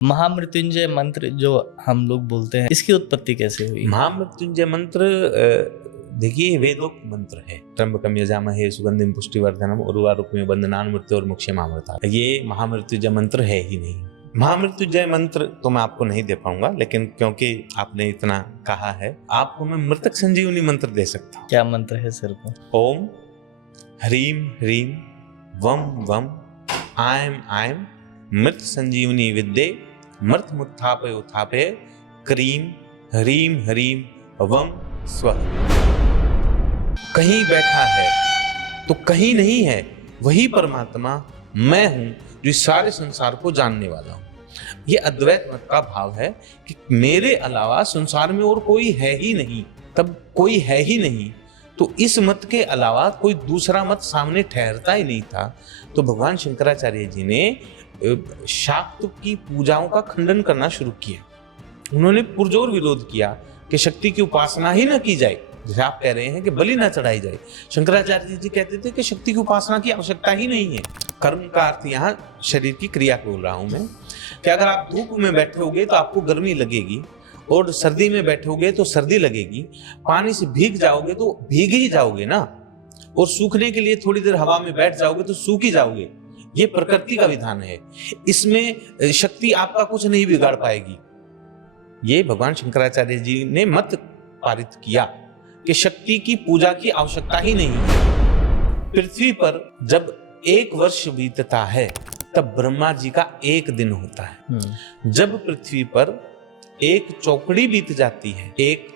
महामृत्युंजय मंत्र जो हम लोग बोलते हैं, इसकी उत्पत्ति कैसे हुई? महामृत्युंजय मंत्र देखिए वेदोक्त मंत्र है। त्र्यंबकम यजामहे सुगंधिम पुष्टिवर्धनम उर्वारुकमिव बंधनान् मृत्योर्मुक्षयमामृतात्। ये महामृत्युंजय मंत्र है ही नहीं। महामृत्युंजय मंत्र तो मैं आपको नहीं दे पाऊंगा, लेकिन क्योंकि आपने इतना कहा है, आपको मैं मृतक संजीवनी मंत्र दे सकता हूँ। क्या मंत्र है सर को? ओम ह्रीम ह्रीम वम वम आयम आयम मृत संजीवनी विद्ये मृत मुत्थापय उत्थापय क्रीम ह्रीम ह्रीम वम स्वः। कहीं बैठा है तो कहीं नहीं है, वही परमात्मा मैं हूं जो इस सारे संसार को जानने वाला हूं। ये अद्वैत मत का भाव है कि मेरे अलावा संसार में और कोई है ही नहीं। तब कोई है ही नहीं तो इस मत के अलावा कोई दूसरा मत सामने ठहरता ही नहीं था। तो भगवान शंकराचार्य जी ने शाक्त की पूजाओं का खंडन करना शुरू किया। उन्होंने पुरजोर विरोध किया कि शक्ति की उपासना ही न की जाए। जैसे आप कह रहे हैं कि बलि न चढ़ाई जाए, शंकराचार्य जी कहते थे कि शक्ति की उपासना की आवश्यकता ही नहीं है। कर्म का अर्थ यहाँ शरीर की क्रिया बोल रहा हूं मैं, कि अगर आप धूप में बैठोगे तो आपको गर्मी लगेगी, और सर्दी में बैठोगे तो सर्दी लगेगी। पानी से भीग जाओगे तो भीग ही जाओगे ना, और सूखने के लिए थोड़ी देर हवा में बैठ जाओगे तो सूख ही जाओगे। ये प्रकृति का विधान है, इसमें शक्ति आपका कुछ नहीं बिगाड़ पाएगी। ये भगवान शंकराचार्य जी ने मत पारित किया कि शक्ति की पूजा की आवश्यकता ही नहीं है। पृथ्वी पर जब 1 वर्ष बीतता है तब ब्रह्मा जी का 1 दिन होता है। जब पृथ्वी पर 1 चौकड़ी बीत जाती है, 1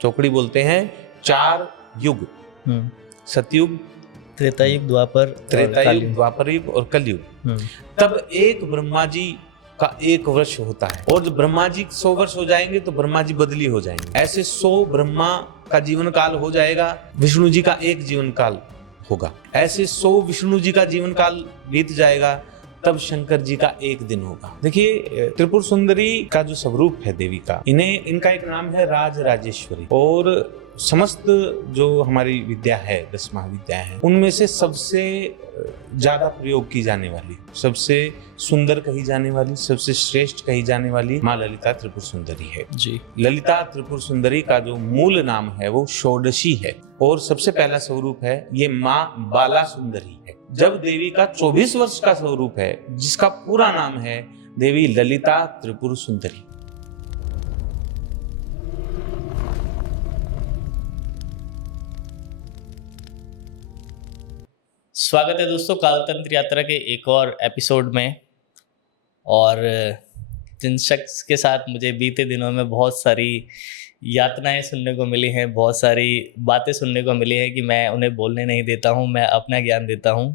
चौकड़ी बोलते हैं 4 युग, सतयुग, त्रेता युग, द्वापर युग और कलयुग। तब एक ब्रह्मा जी का 1 वर्ष होता है, और जब ब्रह्मा जी 100 वर्ष हो जाएंगे तो ब्रह्मा जी बदली हो जाएंगे। ऐसे 100 ब्रह्मा का जीवन काल हो जाएगा, विष्णु जी का 1 जीवन काल होगा। ऐसे 100 विष्णु जी का जीवन काल बीत जाएगा, तब शंकर जी का 1 दिन होगा। देखिए त्रिपुर सुंदरी का जो स्वरूप है देवी का, इनका एक नाम है राज राजेश्वरी। और समस्त जो हमारी विद्या है, 10 महाविद्या है, उनमें से सबसे ज्यादा प्रयोग की जाने वाली, सबसे सुंदर कही जाने वाली, सबसे श्रेष्ठ कही जाने वाली माँ ललिता त्रिपुर सुंदरी है जी। ललिता त्रिपुर सुंदरी का जो मूल नाम है वो षोडशी है, और सबसे पहला स्वरूप है ये माँ बाला सुंदरी है। जब देवी का 24 वर्ष का स्वरूप है, जिसका पूरा नाम है देवी ललिता त्रिपुर सुंदरी। स्वागत है दोस्तों कालतंत्र यात्रा के एक और एपिसोड में। और जिन शख्स के साथ मुझे बीते दिनों में बहुत सारी यातनाएं सुनने को मिली हैं, बहुत सारी बातें सुनने को मिली हैं कि मैं उन्हें बोलने नहीं देता हूं, मैं अपना ज्ञान देता हूं।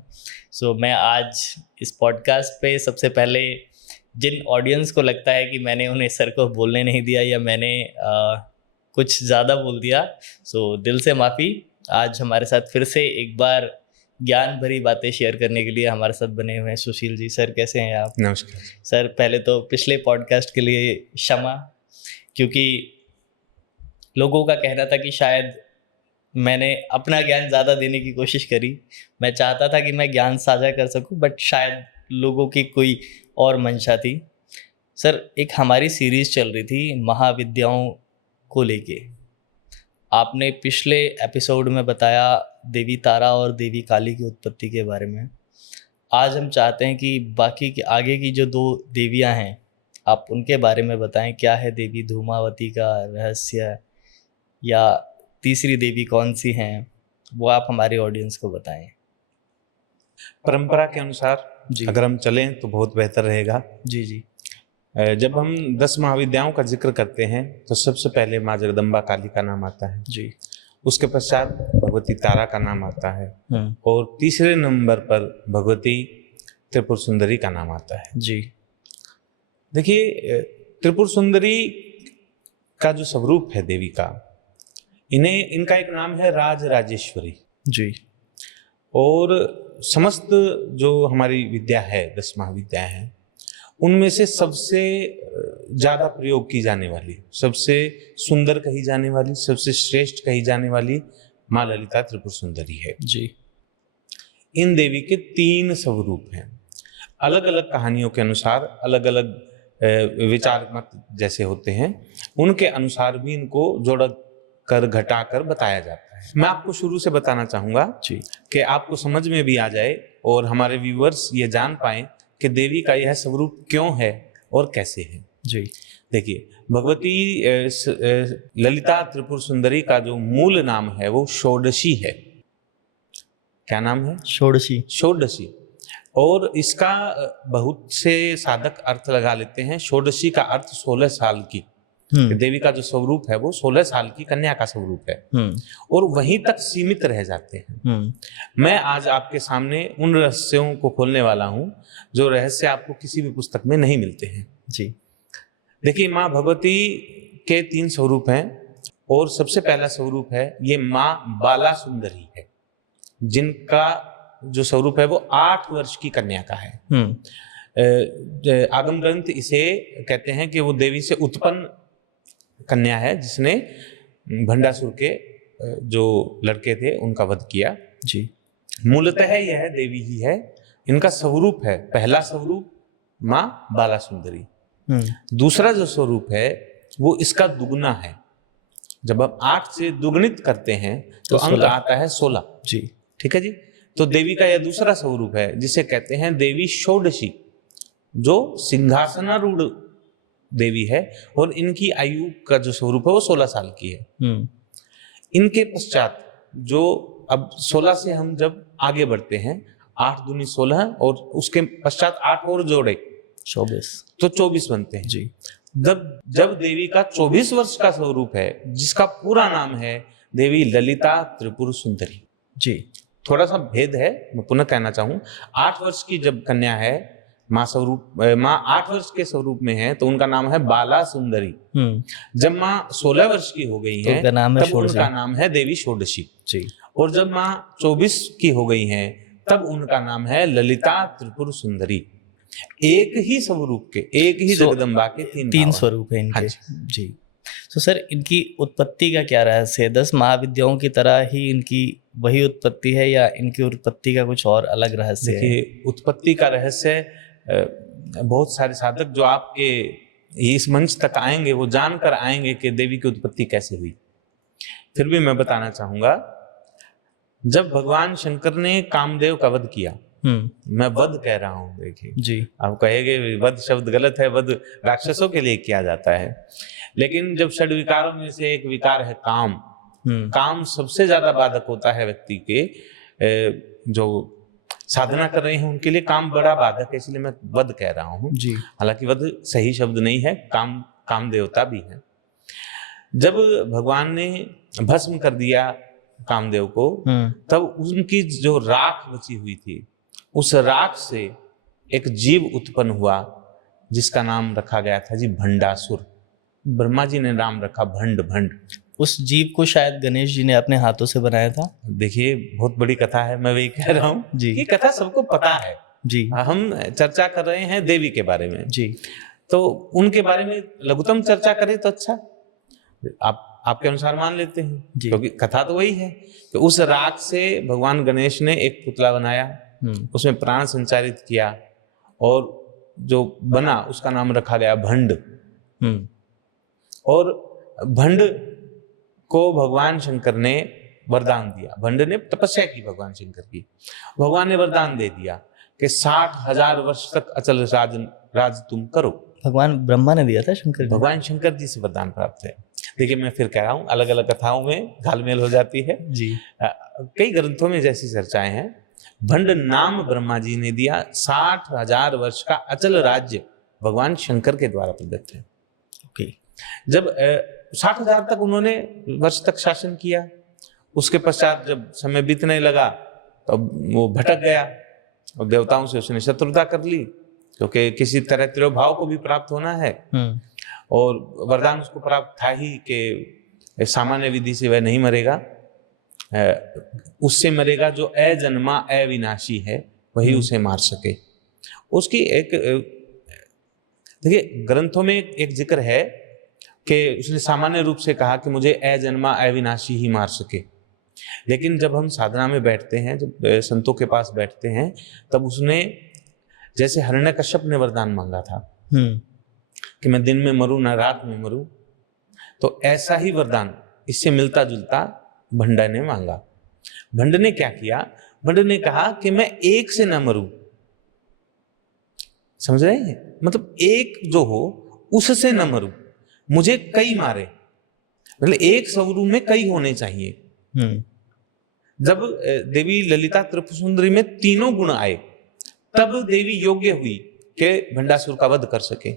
सो मैं आज इस पॉडकास्ट पे सबसे पहले जिन ऑडियंस को लगता है कि मैंने उन्हें सर को बोलने नहीं दिया या मैंने कुछ ज़्यादा बोल दिया, सो दिल से माफ़ी। आज हमारे साथ फिर से एक बार ज्ञान भरी बातें शेयर करने के लिए हमारे साथ बने हुए हैं सुशील जी। सर कैसे हैं आप? नमस्कार सर। पहले तो पिछले पॉडकास्ट के लिए क्षमा, क्योंकि लोगों का कहना था कि शायद मैंने अपना ज्ञान ज़्यादा देने की कोशिश करी। मैं चाहता था कि मैं ज्ञान साझा कर सकूं, बट शायद लोगों की कोई और मंशा थी। सर, एक हमारी सीरीज़ चल रही थी महाविद्याओं को लेके। आपने पिछले एपिसोड में बताया देवी तारा और देवी काली की उत्पत्ति के बारे में। आज हम चाहते हैं कि बाकी के आगे की जो 2 देवियां हैं, आप उनके बारे में बताएं। क्या है देवी धूमावती का रहस्य, या तीसरी देवी कौन सी हैं, वो आप हमारे ऑडियंस को बताएं। परंपरा के अनुसार अगर हम चलें तो बहुत बेहतर रहेगा। जी जी। जब हम 10 महाविद्याओं का जिक्र करते हैं तो सबसे पहले माँ जगदम्बा काली का नाम आता है जी। उसके पश्चात भगवती तारा का नाम आता है, और तीसरे नंबर पर भगवती त्रिपुर सुंदरी का नाम आता है जी। देखिए त्रिपुर सुंदरी का जो स्वरूप है देवी का, इनका एक नाम है राज राजेश्वरी जी। और समस्त जो हमारी विद्या है, 10 महाविद्या है, उनमें से सबसे ज्यादा प्रयोग की जाने वाली, सबसे सुंदर कही जाने वाली, सबसे श्रेष्ठ कही जाने वाली माँ ललिता त्रिपुर सुंदरी है जी। इन देवी के 3 स्वरूप हैं। अलग अलग कहानियों के अनुसार अलग अलग विचार मत जैसे होते हैं उनके अनुसार भी इनको जोड़ कर घटा कर बताया जाता है। मैं आपको शुरू से बताना चाहूंगा जी कि आपको समझ में भी आ जाए और हमारे व्यूअर्स ये जान पाए कि देवी का यह स्वरूप क्यों है और कैसे है। जी देखिए, भगवती ललिता त्रिपुर सुंदरी का जो मूल नाम है वो षोडशी है। क्या नाम है? षोडशी। षोडशी। और इसका बहुत से साधक अर्थ लगा लेते हैं। षोडशी का अर्थ 16 साल की। देवी का जो स्वरूप है वो 16 साल की कन्या का स्वरूप है और वहीं तक सीमित रह जाते हैं। मैं आज आपके सामने उन रहस्यों को खोलने वाला हूं जो रहस्य आपको किसी भी पुस्तक में नहीं मिलते हैं। जी देखिए, माँ भगवती के 3 स्वरूप हैं और सबसे पहला स्वरूप है ये माँ बाला सुंदरी है, जिनका जो स्वरूप है वो 8 वर्ष की कन्या का है। आगम ग्रंथ इसे कहते हैं कि वो देवी से उत्पन्न कन्या है जिसने भंडासुर के जो लड़के थे उनका वध किया। जी मूलतः यह देवी ही है। इनका स्वरूप है, पहला स्वरूप माँ बाला सुंदरी। दूसरा जो स्वरूप है वो इसका दुगना है। जब आप 8 से दुगुणित करते हैं तो अंक आता है 16। जी ठीक है जी। तो देवी का यह दूसरा स्वरूप है जिसे कहते हैं देवी षोडशी, जो सिंहासनारूढ़ देवी है और इनकी आयु का जो स्वरूप है वो 16 साल की है। इनके पश्चात जो अब 16 से हम जब आगे बढ़ते हैं, 8 दूनी 16 और उसके पश्चात 8 और जोड़े 24 तो 24 बनते हैं। जी जब देवी का 24 वर्ष का स्वरूप है जिसका पूरा नाम है देवी ललिता त्रिपुर सुंदरी। जी थोड़ा सा भेद है, मैं पुनः कहना चाहूं। 8 वर्ष की जब कन्या है, माँ 8 वर्ष के स्वरूप में है तो उनका नाम है बाला सुंदरी। जब माँ 16 वर्ष की हो गई है तब उनका नाम है देवी षोडशी। जी और जब माँ 24 की हो गई है तब उनका नाम है ललिता त्रिपुर सुंदरी। एक ही स्वरूप के, एक ही जगदम्बा के 3 स्वरूप है इनके। हाँ जी तो सर, इनकी उत्पत्ति का क्या रहस्य है? 10 महाविद्याओं की तरह ही इनकी वही उत्पत्ति है या इनकी उत्पत्ति का कुछ और अलग रहस्य है? देखिए, उत्पत्ति का रहस्य बहुत सारे साधक जो आपके इस मंच तक आएंगे वो जानकर आएंगे कि देवी की उत्पत्ति कैसे हुई। फिर भी मैं बताना चाहूंगा, जब भगवान शंकर ने कामदेव का वध किया, मैं वध कह रहा हूं, देखिए जी, आप कहेंगे वध शब्द गलत है, वध राक्षसों के लिए किया जाता है। लेकिन जब षड विकारों में से एक विकार है काम, काम सबसे ज्यादा बाधक होता है व्यक्ति के, जो साधना कर रहे हैं उनके लिए काम बड़ा बाधक है, इसलिए मैं वध कह रहा हूं। जी हालांकि वध सही शब्द नहीं है, काम देवता भी है। जब भगवान ने भस्म कर दिया कामदेव को, तब उनकी जो राख बची हुई थी, उस राख से एक जीव उत्पन्न हुआ जिसका नाम रखा गया था जी भंडासुर। ब्रह्मा जी ने नाम रखा भंड। उस जीव को शायद गणेश जी ने अपने हाथों से बनाया था। देखिए, बहुत बड़ी कथा है, मैं वही कह रहा हूँ जी, ये कथा सबको पता है जी। हम चर्चा कर रहे हैं देवी के बारे में जी, तो उनके बारे में लघुतम चर्चा करें तो अच्छा, आपके अनुसार मान लेते हैं क्योंकि कथा तो वही है कि उस राख से भगवान गणेश ने एक पुतला बनाया, उसमें प्राण संचारित किया और जो बना उसका नाम रखा गया भंड। और भंड को भगवान शंकर ने वरदान दिया। भंड ने तपस्या की भगवान शंकर की, भगवान ने वरदान दे दिया कि 60,000 वर्ष तक अचल राज तुम करो। भगवान ब्रह्मा ने दिया था शंकर जी? भगवान शंकर जी से वरदान प्राप्त है। देखिए, मैं फिर कह रहा हूँ, अलग अलग कथाओं में घालमेल हो जाती है जी। कई ग्रंथों में जैसी चर्चाएं हैं। भंड नाम ब्रह्मा जी ने दिया, 60,000 वर्ष का अचल राज्य भगवान शंकर के द्वारा प्रदत्त है। ओके। जब 60,000 तक उन्होंने वर्ष तक शासन किया, उसके पश्चात जब समय बीतने लगा तो वो भटक गया और देवताओं से उसने शत्रुता कर ली, क्योंकि किसी तरह तिरोभाव को भी प्राप्त होना है और वरदान उसको प्राप्त था ही कि सामान्य विधि से वह नहीं मरेगा, उससे मरेगा जो अजन्मा अविनाशी है, वही उसे मार सके। उसकी एक देखिए, ग्रंथों में एक जिक्र है कि उसने सामान्य रूप से कहा कि मुझे अजन्मा अविनाशी ही मार सके। लेकिन जब हम साधना में बैठते हैं, जब संतों के पास बैठते हैं, तब उसने जैसे हिरण्यकश्यप ने वरदान मांगा था कि मैं दिन में मरूं ना रात में मरूं। तो ऐसा ही वरदान इससे मिलता जुलता भंडा ने मांगा। भंड ने क्या किया? भंड ने कहा कि मैं एक से ना मरूं। समझ रहे हैं? मतलब एक जो हो उससे न मरूं, मुझे कई मारे, मतलब एक स्वरूप में कई होने चाहिए। जब देवी ललिता त्रिपुर सुंदरी में तीनों गुण आए तब देवी योग्य हुई कि भंडासुर का वध कर सके।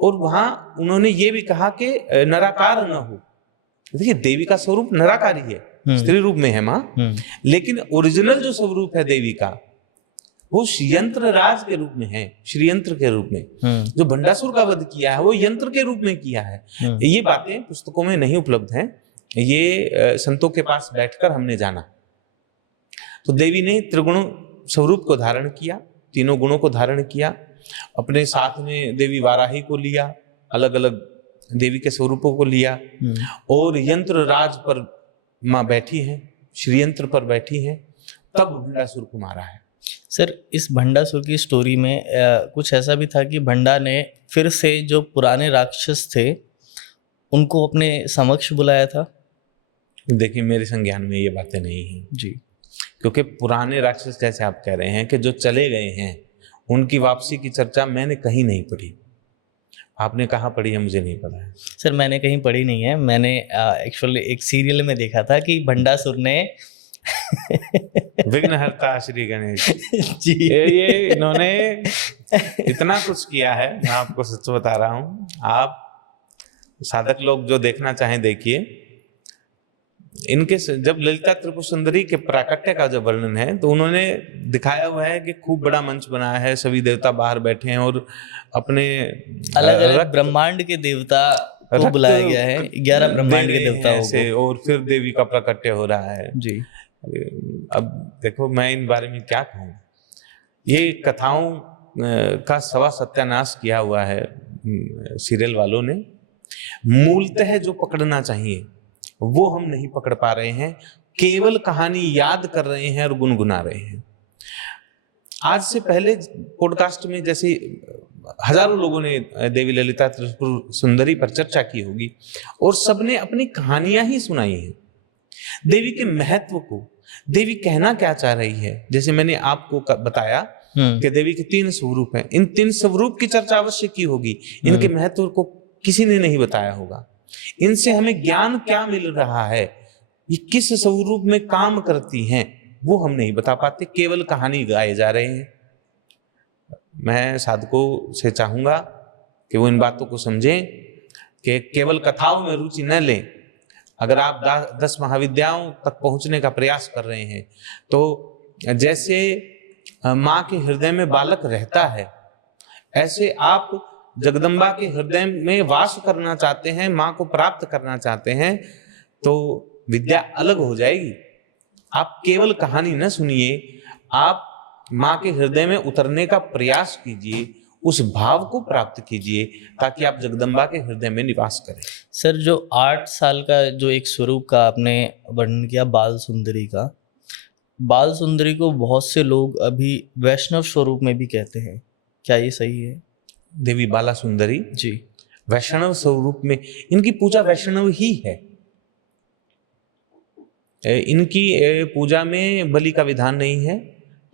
और वहां उन्होंने ये भी कहा कि नराकार न हो। देखिए देवी का स्वरूप नराकारी है, स्त्री रूप में है मां, लेकिन ओरिजिनल जो स्वरूप है देवी का वो यंत्र राज के रूप में है, श्रीयंत्र के रूप में। जो भंडासुर का वध किया है वो यंत्र के रूप में किया है। ये बातें पुस्तकों में नहीं उपलब्ध हैं, ये संतों के पास बैठकर हमने जाना। तो देवी ने त्रिगुण स्वरूप को धारण किया, तीनों गुणों को धारण किया। अपने साथ में देवी वाराही को लिया, अलग अलग देवी के स्वरूपों को लिया, और यंत्र राज पर मां बैठी है, श्रीयंत्र पर बैठी है, तब भंडासुर को मारा है। सर इस भंडासुर की स्टोरी में कुछ ऐसा भी था कि भंडा ने फिर से जो पुराने राक्षस थे उनको अपने समक्ष बुलाया था? देखिए मेरे संज्ञान में ये बातें नहीं हैं जी, क्योंकि पुराने राक्षस जैसे आप कह रहे हैं कि जो चले गए हैं उनकी वापसी की चर्चा मैंने कहीं नहीं पढ़ी। आपने कहाँ पढ़ी है मुझे नहीं पता है। सर मैंने कहीं पढ़ी नहीं है, मैंने एक्चुअली एक सीरियल में देखा था कि भंडासुर ने विघ्नहर्ता श्री गणेश जी ये इन्होंने इतना कुछ किया है, मैं आपको सच बता रहा हूँ। आप साधक लोग जो देखना चाहें देखिए। इनके जब ललिता त्रिपुर सुंदरी के प्राकट्य का जो वर्णन है तो उन्होंने दिखाया हुआ है कि खूब बड़ा मंच बनाया है, सभी देवता बाहर बैठे हैं और अपने अलग अलग ब्रह्मांड के देवता को बुलाया गया है, 11 ब्रह्मांड के देवताओं को, और फिर देवी का प्राकट्य हो रहा है जी। अब देखो मैं इन बारे में क्या कहूँ, ये कथाओं का सवा सत्यानाश किया हुआ है सीरियल वालों ने। मूलतः जो पकड़ना चाहिए वो हम नहीं पकड़ पा रहे हैं, केवल कहानी याद कर रहे हैं और गुनगुना रहे हैं। आज से पहले पॉडकास्ट में जैसे हजारों लोगों ने देवी ललिता त्रिपुर सुंदरी पर चर्चा की होगी और सबने अपनी कहानियां ही सुनाई हैं, देवी के महत्व को, देवी कहना क्या चाह रही है। जैसे मैंने आपको बताया कि देवी के 3 स्वरूप हैं, इन 3 स्वरूप की चर्चा अवश्य की होगी, इनके महत्व को किसी ने नहीं बताया होगा। इनसे हमें ज्ञान क्या मिल रहा है, ये किस स्वरूप में काम करती हैं, वो हम नहीं बता पाते, केवल कहानी गाए जा रहे हैं। मैं साधकों से चाहूंगा कि वो इन बातों को समझें कि केवल कथाओं में रुचि न लें। अगर आप 10 महाविद्याओं तक पहुंचने का प्रयास कर रहे हैं तो जैसे माँ के हृदय में बालक रहता है, ऐसे आप जगदम्बा के हृदय में वास करना चाहते हैं, माँ को प्राप्त करना चाहते हैं, तो विद्या अलग हो जाएगी। आप केवल कहानी न सुनिए, आप माँ के हृदय में उतरने का प्रयास कीजिए, उस भाव को प्राप्त कीजिए ताकि आप जगदम्बा के हृदय में निवास करें। सर जो 8 साल का जो एक स्वरूप का आपने वर्णन किया बाल सुंदरी का, बाल सुंदरी को बहुत से लोग अभी वैष्णव स्वरूप में भी कहते हैं, क्या ये सही है? देवी बाला सुंदरी जी वैष्णव स्वरूप में, इनकी पूजा वैष्णव ही है। इनकी पूजा में बलि का विधान नहीं है,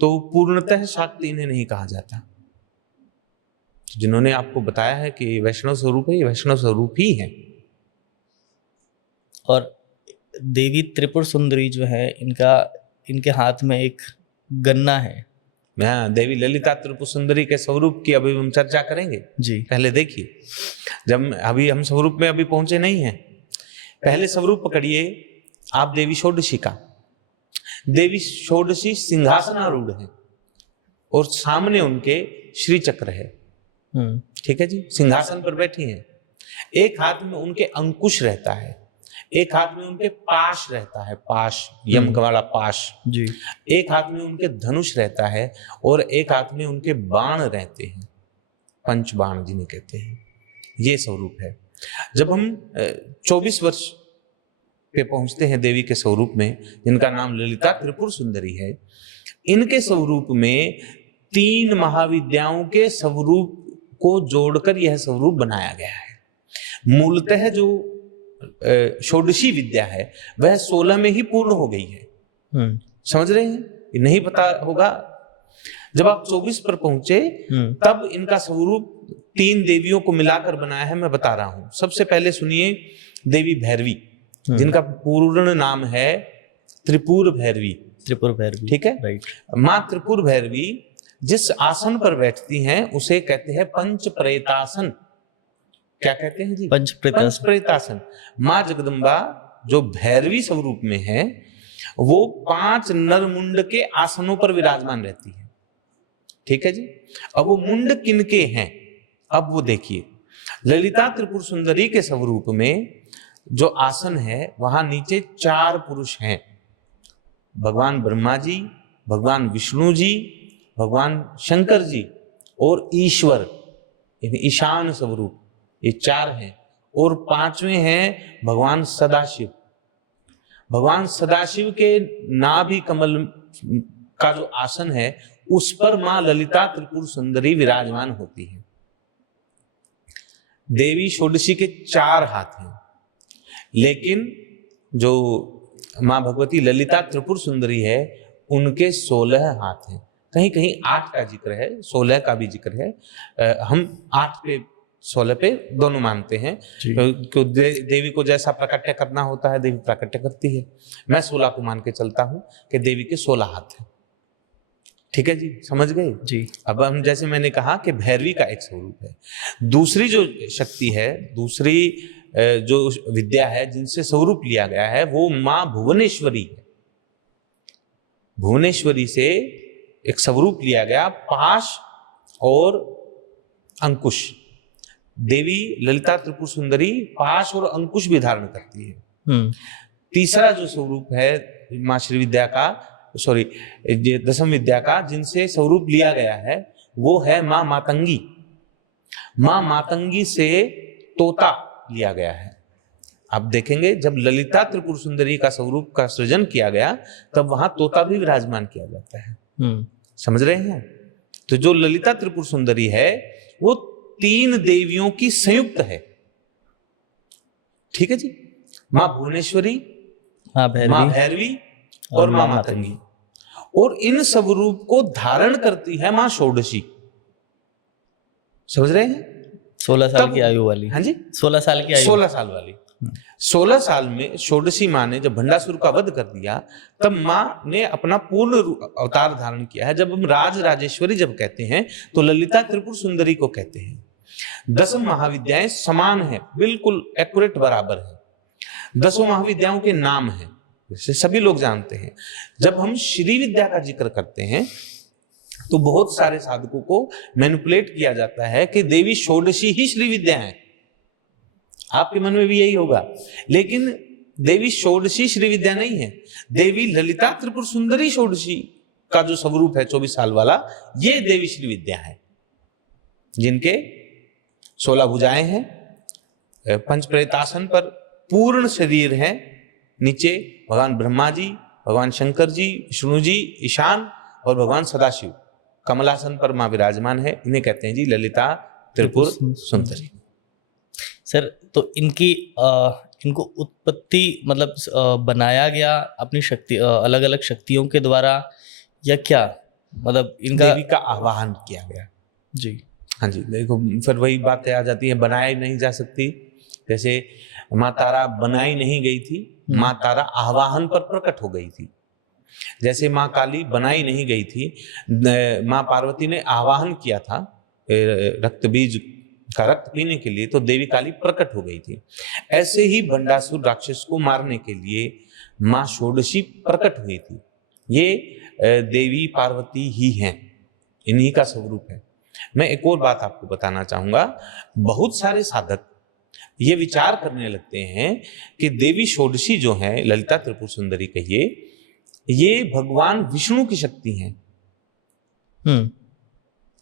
तो पूर्णतः शाक्ति इन्हें नहीं कहा जाता। जिन्होंने आपको बताया है कि वैष्णव स्वरूप है, ये वैष्णव स्वरूप ही है। और देवी त्रिपुर सुंदरी जो है, इनके हाथ में एक गन्ना है। देवी ललिता त्रिपुर सुंदरी के स्वरूप की अभी हम चर्चा करेंगे जी। पहले देखिए, जब अभी हम स्वरूप में अभी पहुंचे नहीं हैं, पहले स्वरूप पकड़िए आप देवी षोडशी का। देवी षोडशी सिंहासनारूढ़ है और सामने उनके श्री चक्र है, ठीक है जी, सिंहासन पर बैठी हैं। एक हाथ में उनके अंकुश रहता है, एक हाथ में उनके पाश रहता है, पाश यम वाला पाश जी। एक हाथ में उनके धनुष रहता है और एक हाथ में उनके बाण रहते हैं, पंच बाण जिन्हें कहते हैं। ये स्वरूप है। जब हम 24 वर्ष पे पहुंचते हैं देवी के स्वरूप में, जिनका नाम ललिता त्रिपुर सुंदरी है, इनके स्वरूप में 3 महाविद्याओं के स्वरूप को जोड़कर यह स्वरूप बनाया गया है। मूलतः जो षोडशी विद्या है वह 16 में ही पूर्ण हो गई है। समझ रहे हैं? ये नहीं पता होगा। जब आप 24 पर पहुंचे तब इनका स्वरूप 3 देवियों को मिलाकर बनाया है। मैं बता रहा हूं। सबसे पहले सुनिए देवी भैरवी, जिनका पूर्ण नाम है त्रिपुर भैरवी। त्रिपुर भैरवी, ठीक है, राइट। माँ त्रिपुर भैरवी जिस आसन पर बैठती हैं उसे कहते हैं पंच प्रेतासन। क्या कहते हैं जी? पंच प्रेतासन। माँ जगदम्बा जो भैरवी स्वरूप में है वो 5 नरमुंड के आसनों पर विराजमान रहती है। ठीक है जी। अब वो मुंड किनके हैं? अब वो देखिए, ललिता त्रिपुर सुंदरी के स्वरूप में जो आसन है वहां नीचे 4 पुरुष हैं। भगवान ब्रह्मा जी, भगवान विष्णु जी, भगवान शंकर जी और ईश्वर, ईशान स्वरूप, ये 4 हैं। और 5वें हैं भगवान सदाशिव। भगवान सदाशिव के नाभि कमल का जो आसन है उस पर मां ललिता त्रिपुर सुंदरी विराजमान होती है। देवी षोडशी के 4 हाथ हैं, लेकिन जो मां भगवती ललिता त्रिपुर सुंदरी है उनके 16 हाथ हैं। कहीं कहीं 8 का जिक्र है, 16 का भी जिक्र है। हम 8 पे 16 पे दोनों मानते हैं, क्योंकि देवी को जैसा प्रकट्य करना होता है देवी प्रकट्य करती है। मैं 16 को मान के चलता हूं कि देवी के 16 हाथ हैं। ठीक है जी, समझ गए जी। अब हम, जैसे मैंने कहा कि भैरवी का एक स्वरूप है। दूसरी जो शक्ति है, दूसरी जो विद्या है जिनसे स्वरूप लिया गया है वो मां भुवनेश्वरी है। भुवनेश्वरी से एक स्वरूप लिया गया, पाश और अंकुश। देवी ललिता त्रिपुर सुंदरी पाश और अंकुश भी धारण करती है। तीसरा जो स्वरूप है मां श्री विद्या का, सॉरी दशम विद्या का जिनसे स्वरूप लिया गया है वो है मां मातंगी। मां मातंगी से तोता लिया गया है। आप देखेंगे जब ललिता त्रिपुर सुंदरी का स्वरूप का सृजन किया गया तब वहां तोता भी विराजमान किया जाता है। समझ रहे हैं? तो जो ललिता त्रिपुर सुंदरी है वो 3 देवियों की संयुक्त है। ठीक है जी। मां भुवनेश्वरी, मां भैरवी और मां मातंगी। और इन स्वरूप को धारण करती है मां षोडशी। समझ रहे हैं? 16 साल की आयु वाली। हाँ जी, 16 साल की आयु, 16 साल वाली। 16 साल में षोडशी मां ने जब भंडासुर का वध कर दिया तब मां ने अपना पूर्ण अवतार धारण किया है। जब हम राज राजेश्वरी जब कहते हैं तो ललिता त्रिपुर सुंदरी को कहते हैं। 10 महाविद्याएं समान है, बिल्कुल एक्यूरेट बराबर है। 10 महाविद्याओं के नाम हैं, जैसे सभी लोग जानते हैं। जब हम श्री विद्या का जिक्र करते हैं तो बहुत सारे साधकों को मैनिपुलेट किया जाता है कि देवी षोडशी ही श्री विद्या है। आपके मन में भी यही होगा, लेकिन देवी षोडशी श्री विद्या नहीं है। देवी ललिता त्रिपुर सुंदरी षोडशी का जो स्वरूप है 24 साल वाला, ये देवी श्री विद्या है, जिनके 16 भुजाएं हैं, पंचप्रेतासन पर पूर्ण शरीर है। नीचे भगवान ब्रह्मा जी, भगवान शंकर जी, विष्णु जी, ईशान और भगवान सदाशिव कमलासन पर मां विराजमान है। इन्हें कहते हैं जी ललिता त्रिपुर सुंदरी। सर, तो इनको उत्पत्ति मतलब बनाया गया अपनी शक्ति, अलग अलग शक्तियों के द्वारा, या क्या मतलब इनका देवी का आवाहन किया गया? जी हाँ जी, देखो फिर वही बातें आ जाती है, बनाई नहीं जा सकती। जैसे माँ तारा बनाई नहीं गई थी, माँ तारा आवाहन पर प्रकट हो गई थी। जैसे माँ काली बनाई नहीं गई थी, माँ पार्वती ने आवाहन किया था रक्त बीज का रक्त पीने के लिए, तो देवी काली प्रकट हो गई थी। ऐसे ही भंडासुर राक्षस को मारने के लिए माँ षोडशी प्रकट हुई थी। ये देवी पार्वती ही हैं, इन्हीं का स्वरूप है। मैं एक और बात आपको बताना चाहूंगा। बहुत सारे साधक ये विचार करने लगते हैं कि देवी षोडशी जो है, ललिता त्रिपुर सुंदरी कहिए, ये भगवान विष्णु की शक्ति है।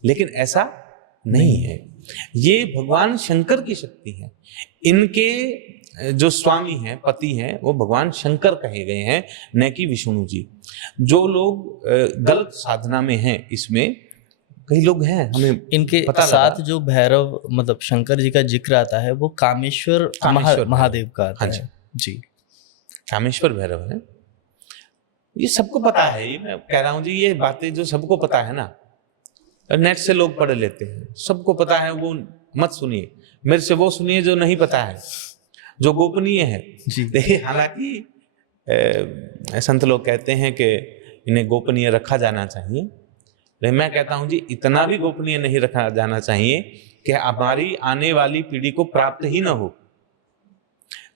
लेकिन ऐसा नहीं है, ये भगवान शंकर की शक्ति है। इनके जो स्वामी हैं, पति हैं, वो भगवान शंकर कहे गए हैं, न कि विष्णु जी। जो लोग गलत साधना में हैं, इसमें कई लोग हैं, हमें इनके पता साथ लगा। जो भैरव मतलब शंकर जी का जिक्र आता है वो कामेश्वर कामेश्वर महादेव का आता हाँ जी, है जी। कामेश्वर भैरव है। ये सबको पता है, ये मैं कह रहा हूँ जी, ये बातें जो सबको पता है ना, नेट से लोग पढ़ लेते हैं, सबको पता है, वो मत सुनिए, मेरे से वो सुनिए जो नहीं पता है, जो गोपनीय है। जी। देखिए, हालांकि संत लोग कहते हैं कि इन्हें गोपनीय रखा जाना चाहिए, लेकिन मैं कहता हूं जी, इतना भी गोपनीय नहीं रखा जाना चाहिए कि हमारी आने वाली पीढ़ी को प्राप्त ही ना हो।